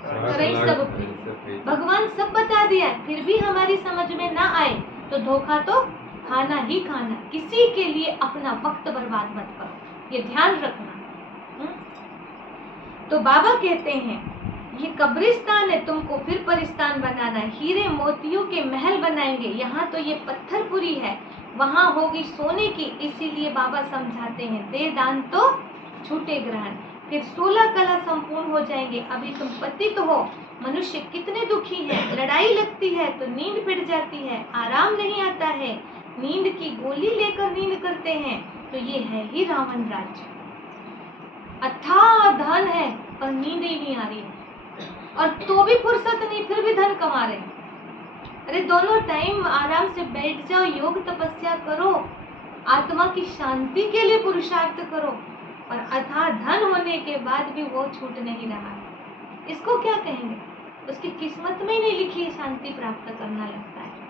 करे सब प्रीति। भगवान सब बता दिया, फिर भी हमारी समझ में ना आए तो धोखा तो खाना ही खाना। किसी के लिए अपना वक्त बर्बाद मत करो, ये ध्यान रखना। तो बाबा कहते हैं ये कब्रिस्तान है, तुमको फिर परिस्तान बनाना है। हीरे मोतियों के महल बनाएंगे, यहाँ तो ये पत्थरपुरी है, वहाँ होगी सोने की। इसीलिए बाबा समझाते हैं दे दान तो छूटे ग्रहण। फिर 16 कला संपूर्ण हो जाएंगे। अभी तुम पतित हो, मनुष्य कितने दुखी हैं, लड़ाई लगती है तो नींद फिर जाती है, आराम नहीं आता है, नींद की गोली लेकर नींद करते हैं। तो ये है ही रावण राज्य। अथाह धन है पर नींद ही नहीं आ रही है, और तो भी फुर्सत नहीं, फिर भी धन कमा रहे हैं। अरे दोनों टाइम आराम से बैठ जाओ, योग तपस्या करो, आत्मा की शांति के लिए पुरुषार्थ करो, और अथाह धन होने के बाद भी वो छूट नहीं रहा है। इसको क्या कहेंगे? उसकी किस्मत में ही नहीं लिखी है शांति प्राप्त करना, लगता है।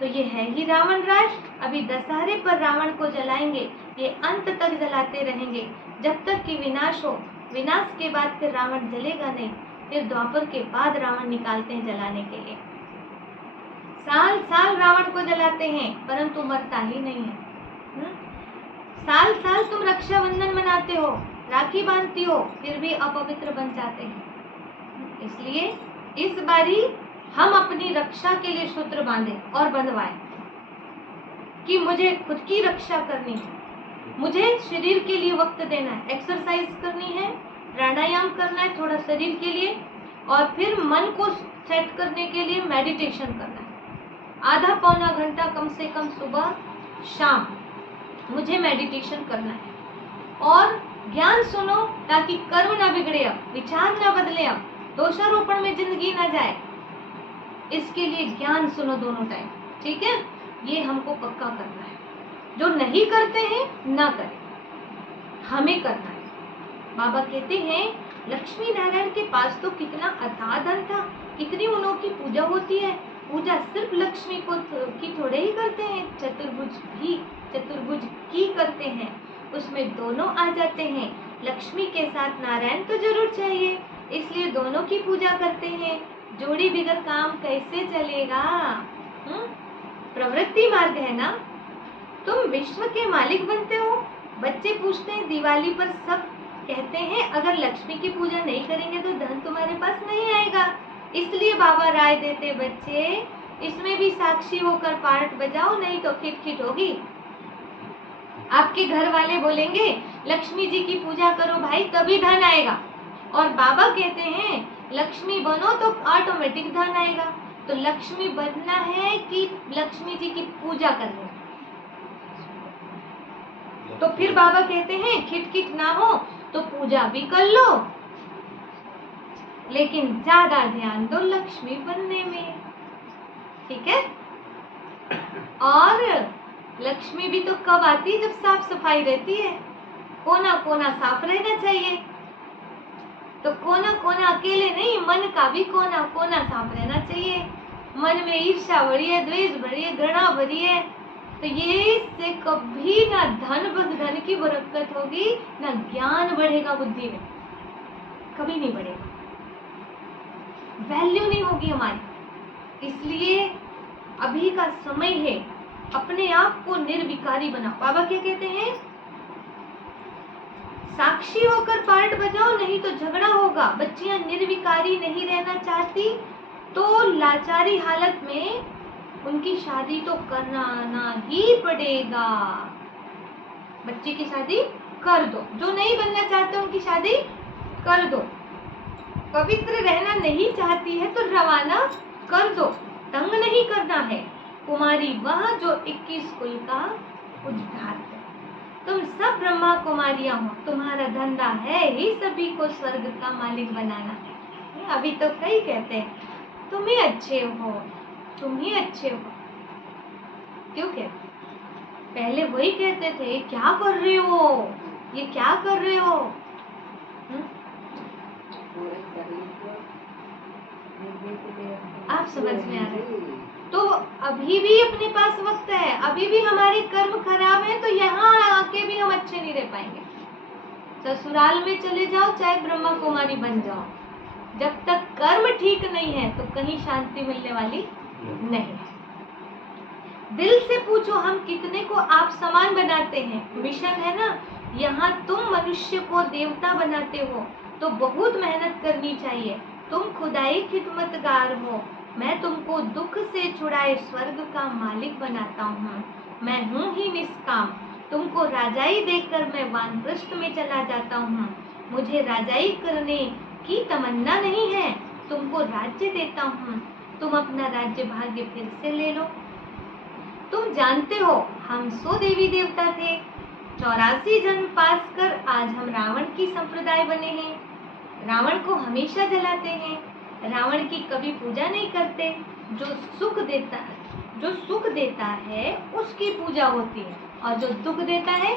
तो ये है ही रावण राज। अभी दशहरे पर रावण को जलाएंगे, ये अंत तक जलाते रहेंगे जब तक कि विनाश हो। विनाश के बाद फिर रावण जलेगा नहीं, फिर द्वापर के बाद रावण निकालते हैं जलाने के लिए। साल साल रावण को जलाते हैं परंतु मरता ही नहीं है। साल साल तुम रक्षाबंधन मनाते हो, राखी बांधती हो, फिर भी अपवित्र बन जाते हैं। इसलिए इस बारी हम अपनी रक्षा के लिए सूत्र बांधें और बंधवाएं कि मुझे खुद की रक्षा करनी है, मुझे शरीर के लिए वक्त देना है, एक्सरसाइज करनी है, प्राणायाम करना है थोड़ा शरीर के लिए, और फिर मन को सेट करने के लिए मेडिटेशन करना है। आधा पौना घंटा कम से कम सुबह शाम मुझे मेडिटेशन करना है। और ज्ञान सुनो ताकि कर्म ना बिगड़े, अब विचार ना बदले, अब दोषारोपण में जिंदगी ना जाए। इसके लिए ज्ञान सुनो दोनों टाइम, ठीक है? ये हमको पक्का करना है। जो नहीं करते हैं ना करें, हमें करना है। बाबा कहते हैं लक्ष्मी नारायण के पास तो कितना अथाह धन था, कितनी उनों की पूजा होती है। पूजा सिर्फ लक्ष्मी को की थोड़े ही करते हैं, चतुर्भुज की करते हैं, उसमें दोनों आ जाते हैं। लक्ष्मी के साथ नारायण तो जरूर चाहिए, इसलिए दोनों की पूजा करते हैं। जोड़ी बिगर काम कैसे चलेगा? प्रवृत्ति मार्ग है ना। तुम विश्व के मालिक बनते हो। बच्चे पूछते हैं दिवाली पर, सब कहते हैं अगर लक्ष्मी की पूजा नहीं करेंगे तो धन तुम्हारे पास नहीं आएगा। इसलिए बाबा राय देते, बच्चे इसमें भी साक्षी होकर पार्ट बजाओ, नहीं तो खिटखिट होगी। आपके घर वाले बोलेंगे लक्ष्मी जी की पूजा करो भाई तभी धन आएगा, और बाबा कहते हैं लक्ष्मी बनो तो ऑटोमेटिक धन आएगा। तो लक्ष्मी बनना है कि लक्ष्मी जी की पूजा करनी है? तो फिर बाबा कहते हैं खिटखिट ना हो तो पूजा भी कर लो, लेकिन ज्यादा ध्यान दो लक्ष्मी बनने में, ठीक है? और लक्ष्मी भी तो कब आती है? जब साफ सफाई रहती है। कोना कोना साफ रहना चाहिए। तो कोना कोना अकेले नहीं, मन का भी कोना कोना साफ रहना चाहिए। मन में ईर्ष्या भरी है, द्वेष भरी है, घृणा भरी है, तो ये से कभी ना धन की बरकत होगी, ना ज्ञान बढ़ेगा बुद्धि में, कभी नहीं बढ़ेगा, वैल्यू नहीं होगी हमारी। इसलिए अभी का समय है, अपने आप को निर्विकारी बनाओ। बाबा क्या कहते हैं? साक्षी होकर पार्ट बजाओ, नहीं तो झगड़ा होगा। बच्चियां निर्विकारी नहीं रहना चाहती तो लाचारी हालत में उनकी शादी तो कराना ही पड़ेगा। बच्ची की शादी कर दो, जो नहीं बनना चाहते उनकी शादी कर दो। पवित्र रहना नहीं चाहती है तो रवाना कर दो, तंग नहीं करना है। कुमारी वह जो 21 कुल का उद्धार है। तुम सब ब्रह्मा कुमारियां हो, तुम्हारा धंधा है ही सभी को स्वर्ग का मालिक बनाना। अभी तो कई कहते हैं तुम ही अच्छे हो, तुम ही अच्छे हो। क्यों कहते? पहले वही कहते थे क्या कर रहे हो, ये क्या कर रहे हो? आप समझ में आ रहे? तो अभी भी अपने पास वक्त है, अभी भी हमारे कर्म खराब है, तो यहाँ आके भी हम अच्छे नहीं रह पाएंगे। ससुराल में चले जाओ चाहे ब्रह्मा कुमारी बन जाओ, जब तक कर्म ठीक नहीं है तो कहीं शांति मिलने वाली नहीं है। दिल से पूछो हम कितने को आप समान बनाते हैं। मिशन है ना, यहाँ तुम मनुष्य को देवता बनाते हो तो बहुत मेहनत करनी चाहिए। तुम खुदाई खिदमतगार हो, मैं तुमको दुख से छुड़ाए स्वर्ग का मालिक बनाता हूँ। मैं हूँ ही निष्काम, तुमको राजाई देकर मैं वानप्रस्थ में चला जाता हूँ। मुझे राजाई करने की तमन्ना नहीं है, तुमको राज्य देता हूँ, तुम अपना राज्य भाग्य फिर से ले लो। तुम जानते हो हम 100 देवी देवता थे, 84 जन्म पास कर आज हम रावण की संप्रदाय बने हैं। रावण को हमेशा जलाते हैं, रावण की कभी पूजा नहीं करते। जो सुख देता है उसकी पूजा होती है, और जो दुख देता है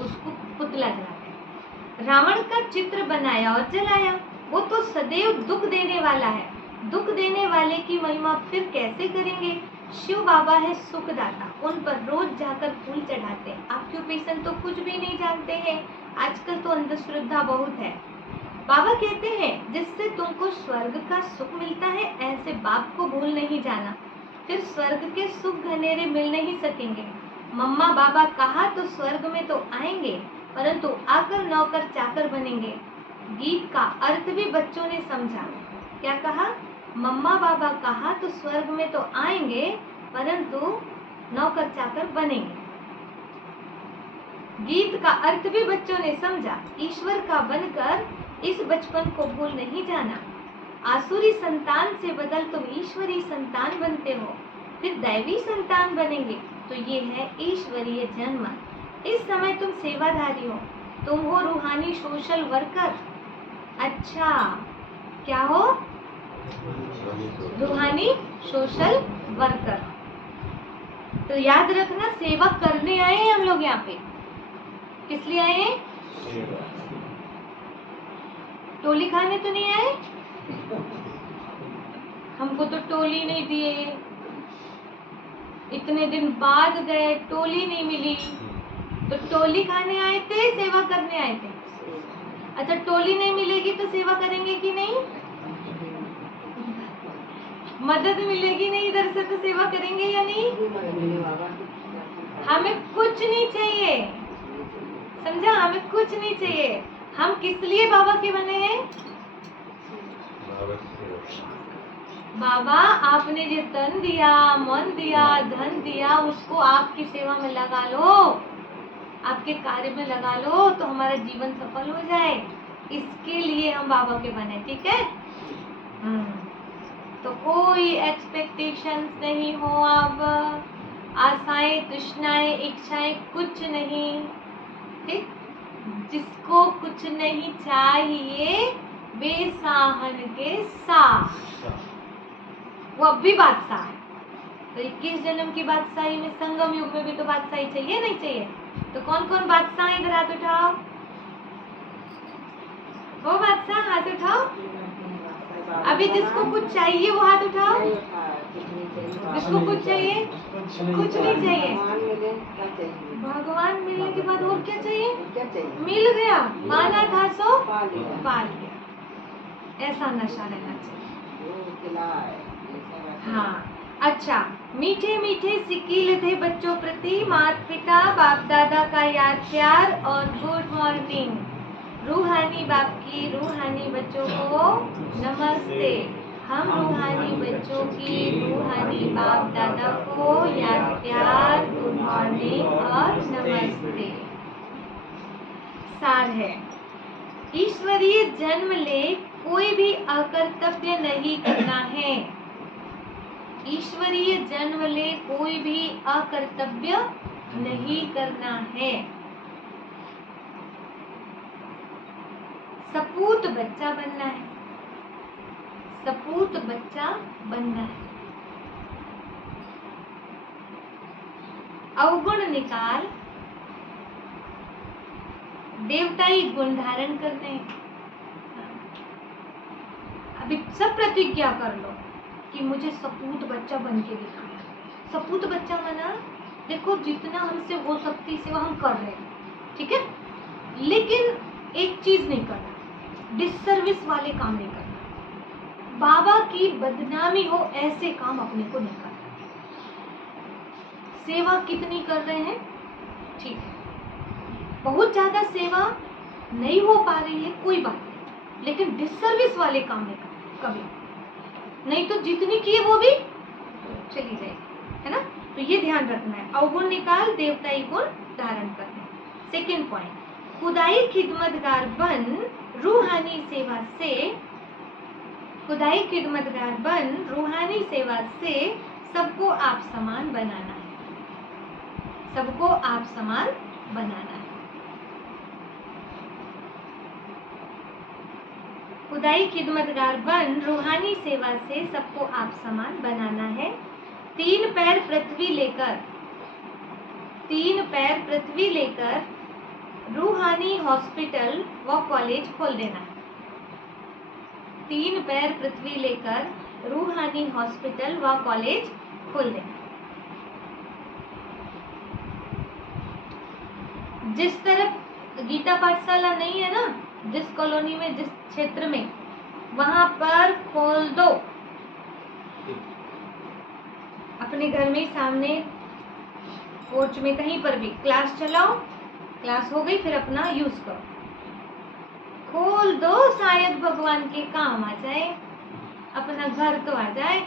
उसको पुतला जलाते हैं। रावण का चित्र बनाया और जलाया, वो तो सदैव दुख देने वाला है। दुख देने वाले की महिमा फिर कैसे करेंगे? शिव बाबा है सुखदाता, उन पर रोज जाकर फूल चढ़ाते हैं। ऑक्यूपेशन तो कुछ भी नहीं जानते हैं, आजकल तो अंधश्रद्धा बहुत है। बाबा कहते हैं जिससे तुमको स्वर्ग का सुख मिलता है, ऐसे बाप को भूल नहीं जाना, फिर स्वर्ग के सुख घनेरे मिल नहीं सकेंगे। मम्मा बाबा कहा तो स्वर्ग में तो आएंगे, परंतु आकर नौकर चाकर बनेंगे। गीत का अर्थ भी बच्चों ने समझा। क्या कहा? मम्मा बाबा कहा तो स्वर्ग में तो आएंगे, परंतु नौकर चाकर बनेंगे। गीत का अर्थ भी बच्चों ने समझा। ईश्वर का बनकर इस बचपन को भूल नहीं जाना। आसुरी संतान से बदल तुम ईश्वरी संतान बनते हो। फिर दैवी संतान बनेंगे। तो ये है ईश्वरीय जन्म। इस समय तुम सेवाधारी हो, तुम हो रूहानी सोशल वर्कर। अच्छा, क्या हो? रूहानी सोशल वर्कर। तो याद रखना, सेवा करने आए हैं हम लोग यहाँ पे। किस लिए आए हैं? टोली खाने तो नहीं आए? हमको तो टोली नहीं दिए, इतने दिन बाद गए, टोली नहीं मिली। तो टोली खाने आए थे, सेवा करने आए थे? अच्छा, टोली नहीं मिलेगी तो सेवा करेंगे कि नहीं? मदद मिलेगी नहीं इधर से तो सेवा करेंगे या नहीं? हमें कुछ नहीं चाहिए, समझा? हमें कुछ नहीं चाहिए। हम किस लिए बाबा के बने हैं? बाबा आपने जो तन दिया, मन दिया, धन दिया, उसको आपकी सेवा में लगा लो, आपके कार्य में लगा लो, तो हमारा जीवन सफल हो जाए। इसके लिए हम बाबा के बने, ठीक है? तो कोई एक्सपेक्टेशंस नहीं हो, अब आशाएं, तृष्णाएं, इच्छाएं कुछ नहीं, ठीक? जिसको कुछ नहीं चाहिए वे साहन के साथ, वो अब भी बादशाह है। तो 21 जन्म की बादशाही में, संगम युग में भी तो बादशाही चाहिए नहीं चाहिए? तो कौन कौन बादशाह है? इधर हाथ उठाओ। वो बादशाह हाथ उठाओ। अभी जिसको कुछ चाहिए वो हाथ उठाओ। जिसको कुछ चाहिए? कुछ नहीं चाहिए। भगवान मिलने के बाद और क्या चाहिए? मिल गया, माना था सो पा लिया, ऐसा नशा रहना चाहिए। हाँ, अच्छा, मीठे मीठे सिकील थे बच्चों प्रति, माता पिता बाप दादा का याद प्यार और गुड मॉर्निंग। रूहानी बाप की रूहानी बच्चों को नमस्ते। हम रूहानी बच्चों की रूहानी बाप दादा को याद प्यार, गुड मॉर्निंग और नमस्ते। सार है, ईश्वरीय जन्म ले कोई भी अकर्तव्य नहीं करना है। ईश्वरीय जन्म ले कोई भी अकर्तव्य नहीं करना है। सपूत बच्चा बनना है, सपूत बच्चा बनना है। अवगुण निकाल, देवताई गुण धारण करने हैं। अभी सब प्रतिज्ञा कर लो कि मुझे सपूत बच्चा बन के दिखाना है। सपूत बच्चा बना, देखो जितना हमसे हो सकती सेवा हम कर रहे हैं, ठीक है? लेकिन एक चीज नहीं करना, डिससर्विस वाले काम नहीं करना, बाबा की बदनामी हो ऐसे काम अपने को नहीं करना। सेवा कितनी कर रहे हैं, ठीक है, बहुत ज्यादा सेवा नहीं हो पा रही है, कोई बात नहीं, लेकिन डिससर्विस वाले काम नहीं करना कभी, नहीं तो जितनी की है वो भी चली जाएगी, है ना? तो ये ध्यान रखना है। अवगुण निकाल, देवताई गुण धारण करना। सेकेंड पॉइंट, खुदाई खिदमतगार बन रूहानी सेवा से, खुदाई खिदमतगार बन रूहानी सेवा से सबको आप समान बनाना है, सबको आप समान बनाना है। खुदाई खिदमतगार बन रूहानी सेवा से सबको आप समान बनाना है। 3 पैर पृथ्वी लेकर, 3 पैर पृथ्वी लेकर रूहानी हॉस्पिटल व कॉलेज खोल देना है। 3 पैर पृथ्वी लेकर रूहानी हॉस्पिटल व कॉलेज खोल देना। जिस तरफ गीता पाठशाला नहीं है ना, जिस कॉलोनी में, जिस क्षेत्र में, वहां पर खोल दो। अपने घर में सामने पोर्च में कहीं पर भी क्लास चलाओ, क्लास हो गई फिर अपना यूज करो, खोल दो, शायद भगवान के काम आ जाए, अपना घर तो आ जाए।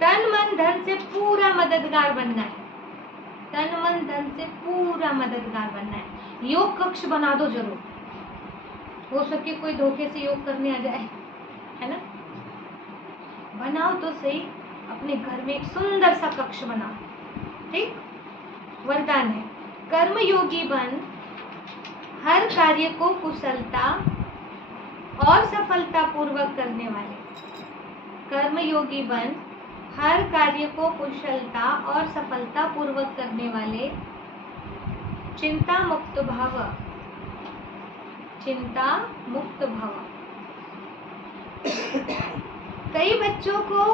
तन मन धन से पूरा मददगार बनना है, तन मन धन से पूरा मददगार बनना है। योग कक्ष बना दो जरूर, हो सके कोई धोखे से योग करने आ जाए, है ना? बनाओ तो सही। अपने घर में एक सुंदर सा कक्ष बनाओ। ठीक। वरदान है, कर्मयोगी बन हर कार्य को कुशलता और सफलता पूर्वक करने वाले। कर्मयोगी बन हर कार्य को कुशलता और सफलता पूर्वक करने वाले, चिंता मुक्त भव, चिंता मुक्त भव। कई बच्चों को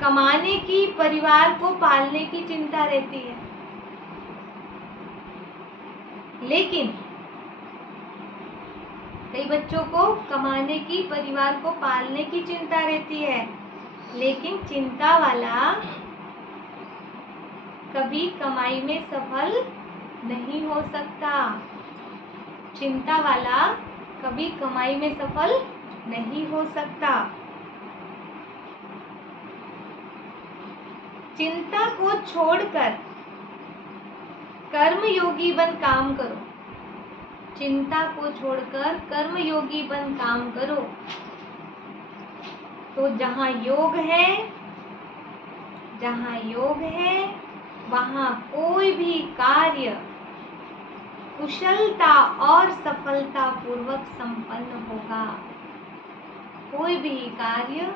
कमाने की, परिवार को पालने की चिंता रहती है, लेकिन कई बच्चों को कमाने की, परिवार को पालने की चिंता रहती है, लेकिन चिंता वाला कभी कमाई में सफल नहीं हो सकता। चिंता वाला कभी कमाई में सफल नहीं हो सकता। चिंता को छोड़कर कर्मयोगी बन काम करो। चिंता को छोड़कर कर्मयोगी बन काम करो, तो जहाँ योग है वहाँ कोई भी कार्य कुशलता और सफलता पूर्वक संपन्न होगा। कोई भी कार्य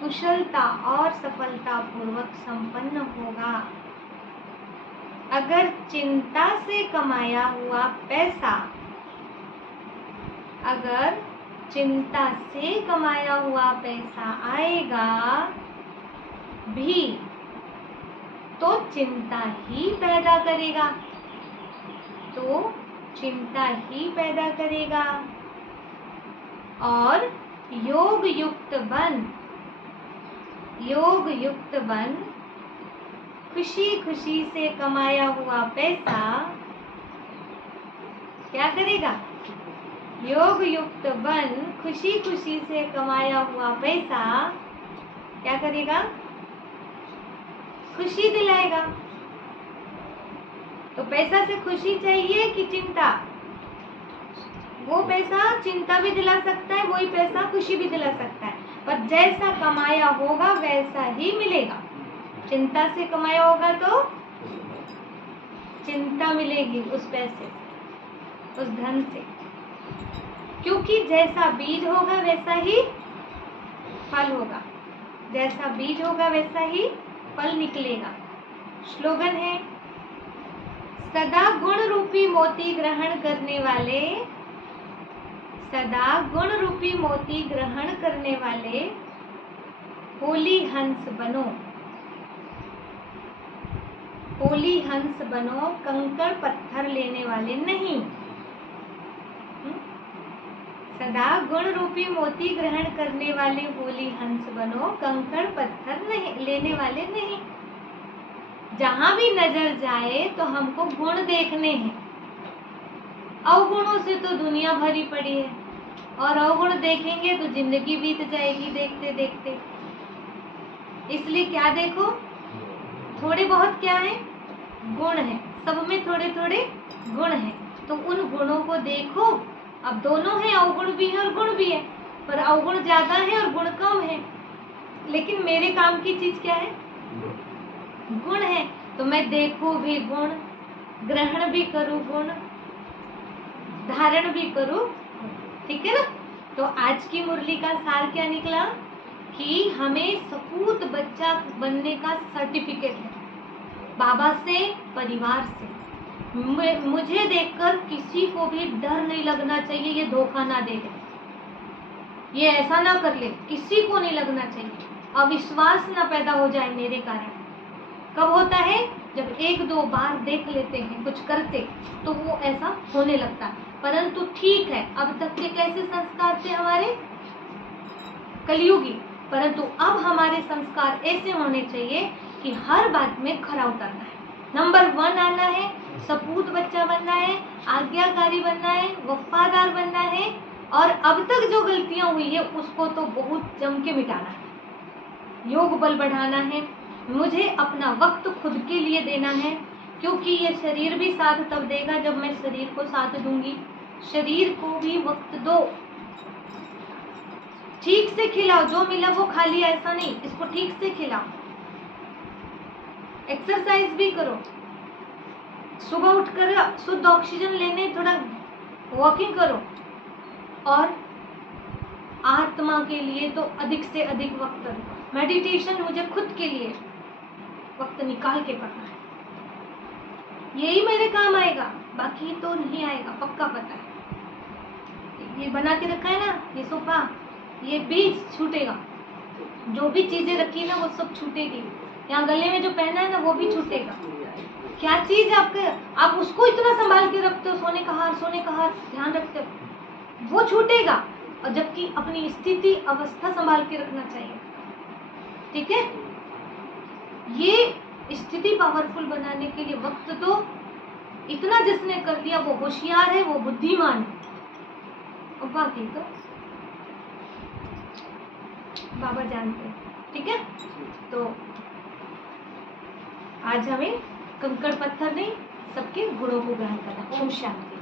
कुशलता और सफलता पूर्वक संपन्न होगा। अगर चिंता से कमाया हुआ पैसा, अगर चिंता से कमाया हुआ पैसा आएगा भी तो चिंता ही पैदा करेगा, तो चिंता ही पैदा करेगा। और योग युक्त बन खुशी खुशी से कमाया हुआ पैसा क्या करेगा? योग युक्त बन खुशी खुशी से कमाया हुआ पैसा क्या करेगा? खुशी दिलाएगा। तो पैसा से खुशी चाहिए कि चिंता? वो पैसा चिंता भी दिला सकता है, वही पैसा खुशी भी दिला सकता है, पर जैसा कमाया होगा वैसा ही मिलेगा। चिंता से कमाया होगा तो चिंता मिलेगी उस पैसे, उस धन से, क्योंकि जैसा बीज होगा वैसा ही फल होगा। जैसा बीज होगा वैसा ही फल निकलेगा। स्लोगन है, सदा गुण रूपी मोती ग्रहण करने वाले, सदा गुण रूपी मोती ग्रहण करने वाले होली हंस बनो। होली हंस बनो, कंकड़ पत्थर लेने वाले नहीं। सदा गुण रूपी मोती ग्रहण करने वाले होली हंस बनो, कंकड़ पत्थर नहीं लेने वाले नहीं। जहां भी नजर जाए तो हमको गुण देखने हैं। अवगुणों से तो दुनिया भरी पड़ी है, और अवगुण देखेंगे तो जिंदगी बीत जाएगी देखते देखते। इसलिए क्या देखो, थोड़े बहुत क्या है? गुण है। सब में थोड़े थोड़े गुण है, तो उन गुणों को देखो। अब दोनों है, अवगुण भी है और गुण भी है, पर अवगुण ज्यादा है और गुण कम है। लेकिन मेरे काम की चीज क्या है? गुण है। तो मैं देखूं भी गुण, ग्रहण भी करूं गुण, धारण भी करूं। ठीक है ना? तो आज की मुरली का सार क्या निकला कि हमें सपूत बच्चा बनने का सर्टिफिकेट है, बाबा से, परिवार से। मुझे देखकर किसी को भी डर नहीं लगना चाहिए, ये धोखा ना दे दे, ये ऐसा ना कर ले, किसी को नहीं लगना चाहिए। अविश्वास ना पैदा हो जाए मेरे कारण। कब होता है? जब एक दो बार देख लेते हैं कुछ करते तो वो ऐसा होने लगता है। परंतु ठीक है, अब तक के कैसे संस्कार थे हमारे? कलयुगी। परंतु अब हमारे संस्कार ऐसे होने चाहिए कि हर बात में खरा उतरना है, नंबर 1 आना है, सपूत बच्चा बनना है, आज्ञाकारी बनना है, वफादार बनना है, और अब तक जो गलतियां हुई है उसको तो बहुत जम के मिटाना है। योग बल बढ़ाना है, मुझे अपना वक्त खुद के लिए देना है, क्योंकि ये शरीर भी साथ तब देगा जब मैं शरीर को साथ दूंगी। शरीर को भी वक्त दो, ठीक से खिलाओ, जो मिला वो खा लिया ऐसा नहीं, इसको ठीक से खिलाओ। एक्सरसाइज भी करो, सुबह उठकर शुद्ध ऑक्सीजन लेने थोड़ा वॉकिंग करो, और आत्मा के लिए तो अधिक से अधिक वक्त दो। मेडिटेशन मुझे खुद के लिए वक्त निकाल के करना है, यही मेरे काम आएगा, बाकी तो नहीं आएगा, पक्का पता है। ये बना के रखा है ना, ये सोफा, ये भी छूटेगा, जो भी चीजें रखी है ना वो सब छूटेगी। यहाँ गले में जो पहना है ना वो भी छूटेगा। क्या चीज आपके, आप उसको इतना संभाल के रखते हो, सोने का हार ध्यान रखते हो, वो छूटेगा। और जबकि अपनी स्थिति अवस्था संभाल के रखना चाहिए, ठीक है। ये स्थिति पावरफुल बनाने के लिए वक्त तो इतना जिसने कर लिया वो होशियार है, वो बुद्धिमान है, और बाकी तो बाबा जानते हैं, ठीक है। तो आज हमें कंकड़ पत्थर नहीं, सबके गुणों को ग्रहण करना। ओम शांति।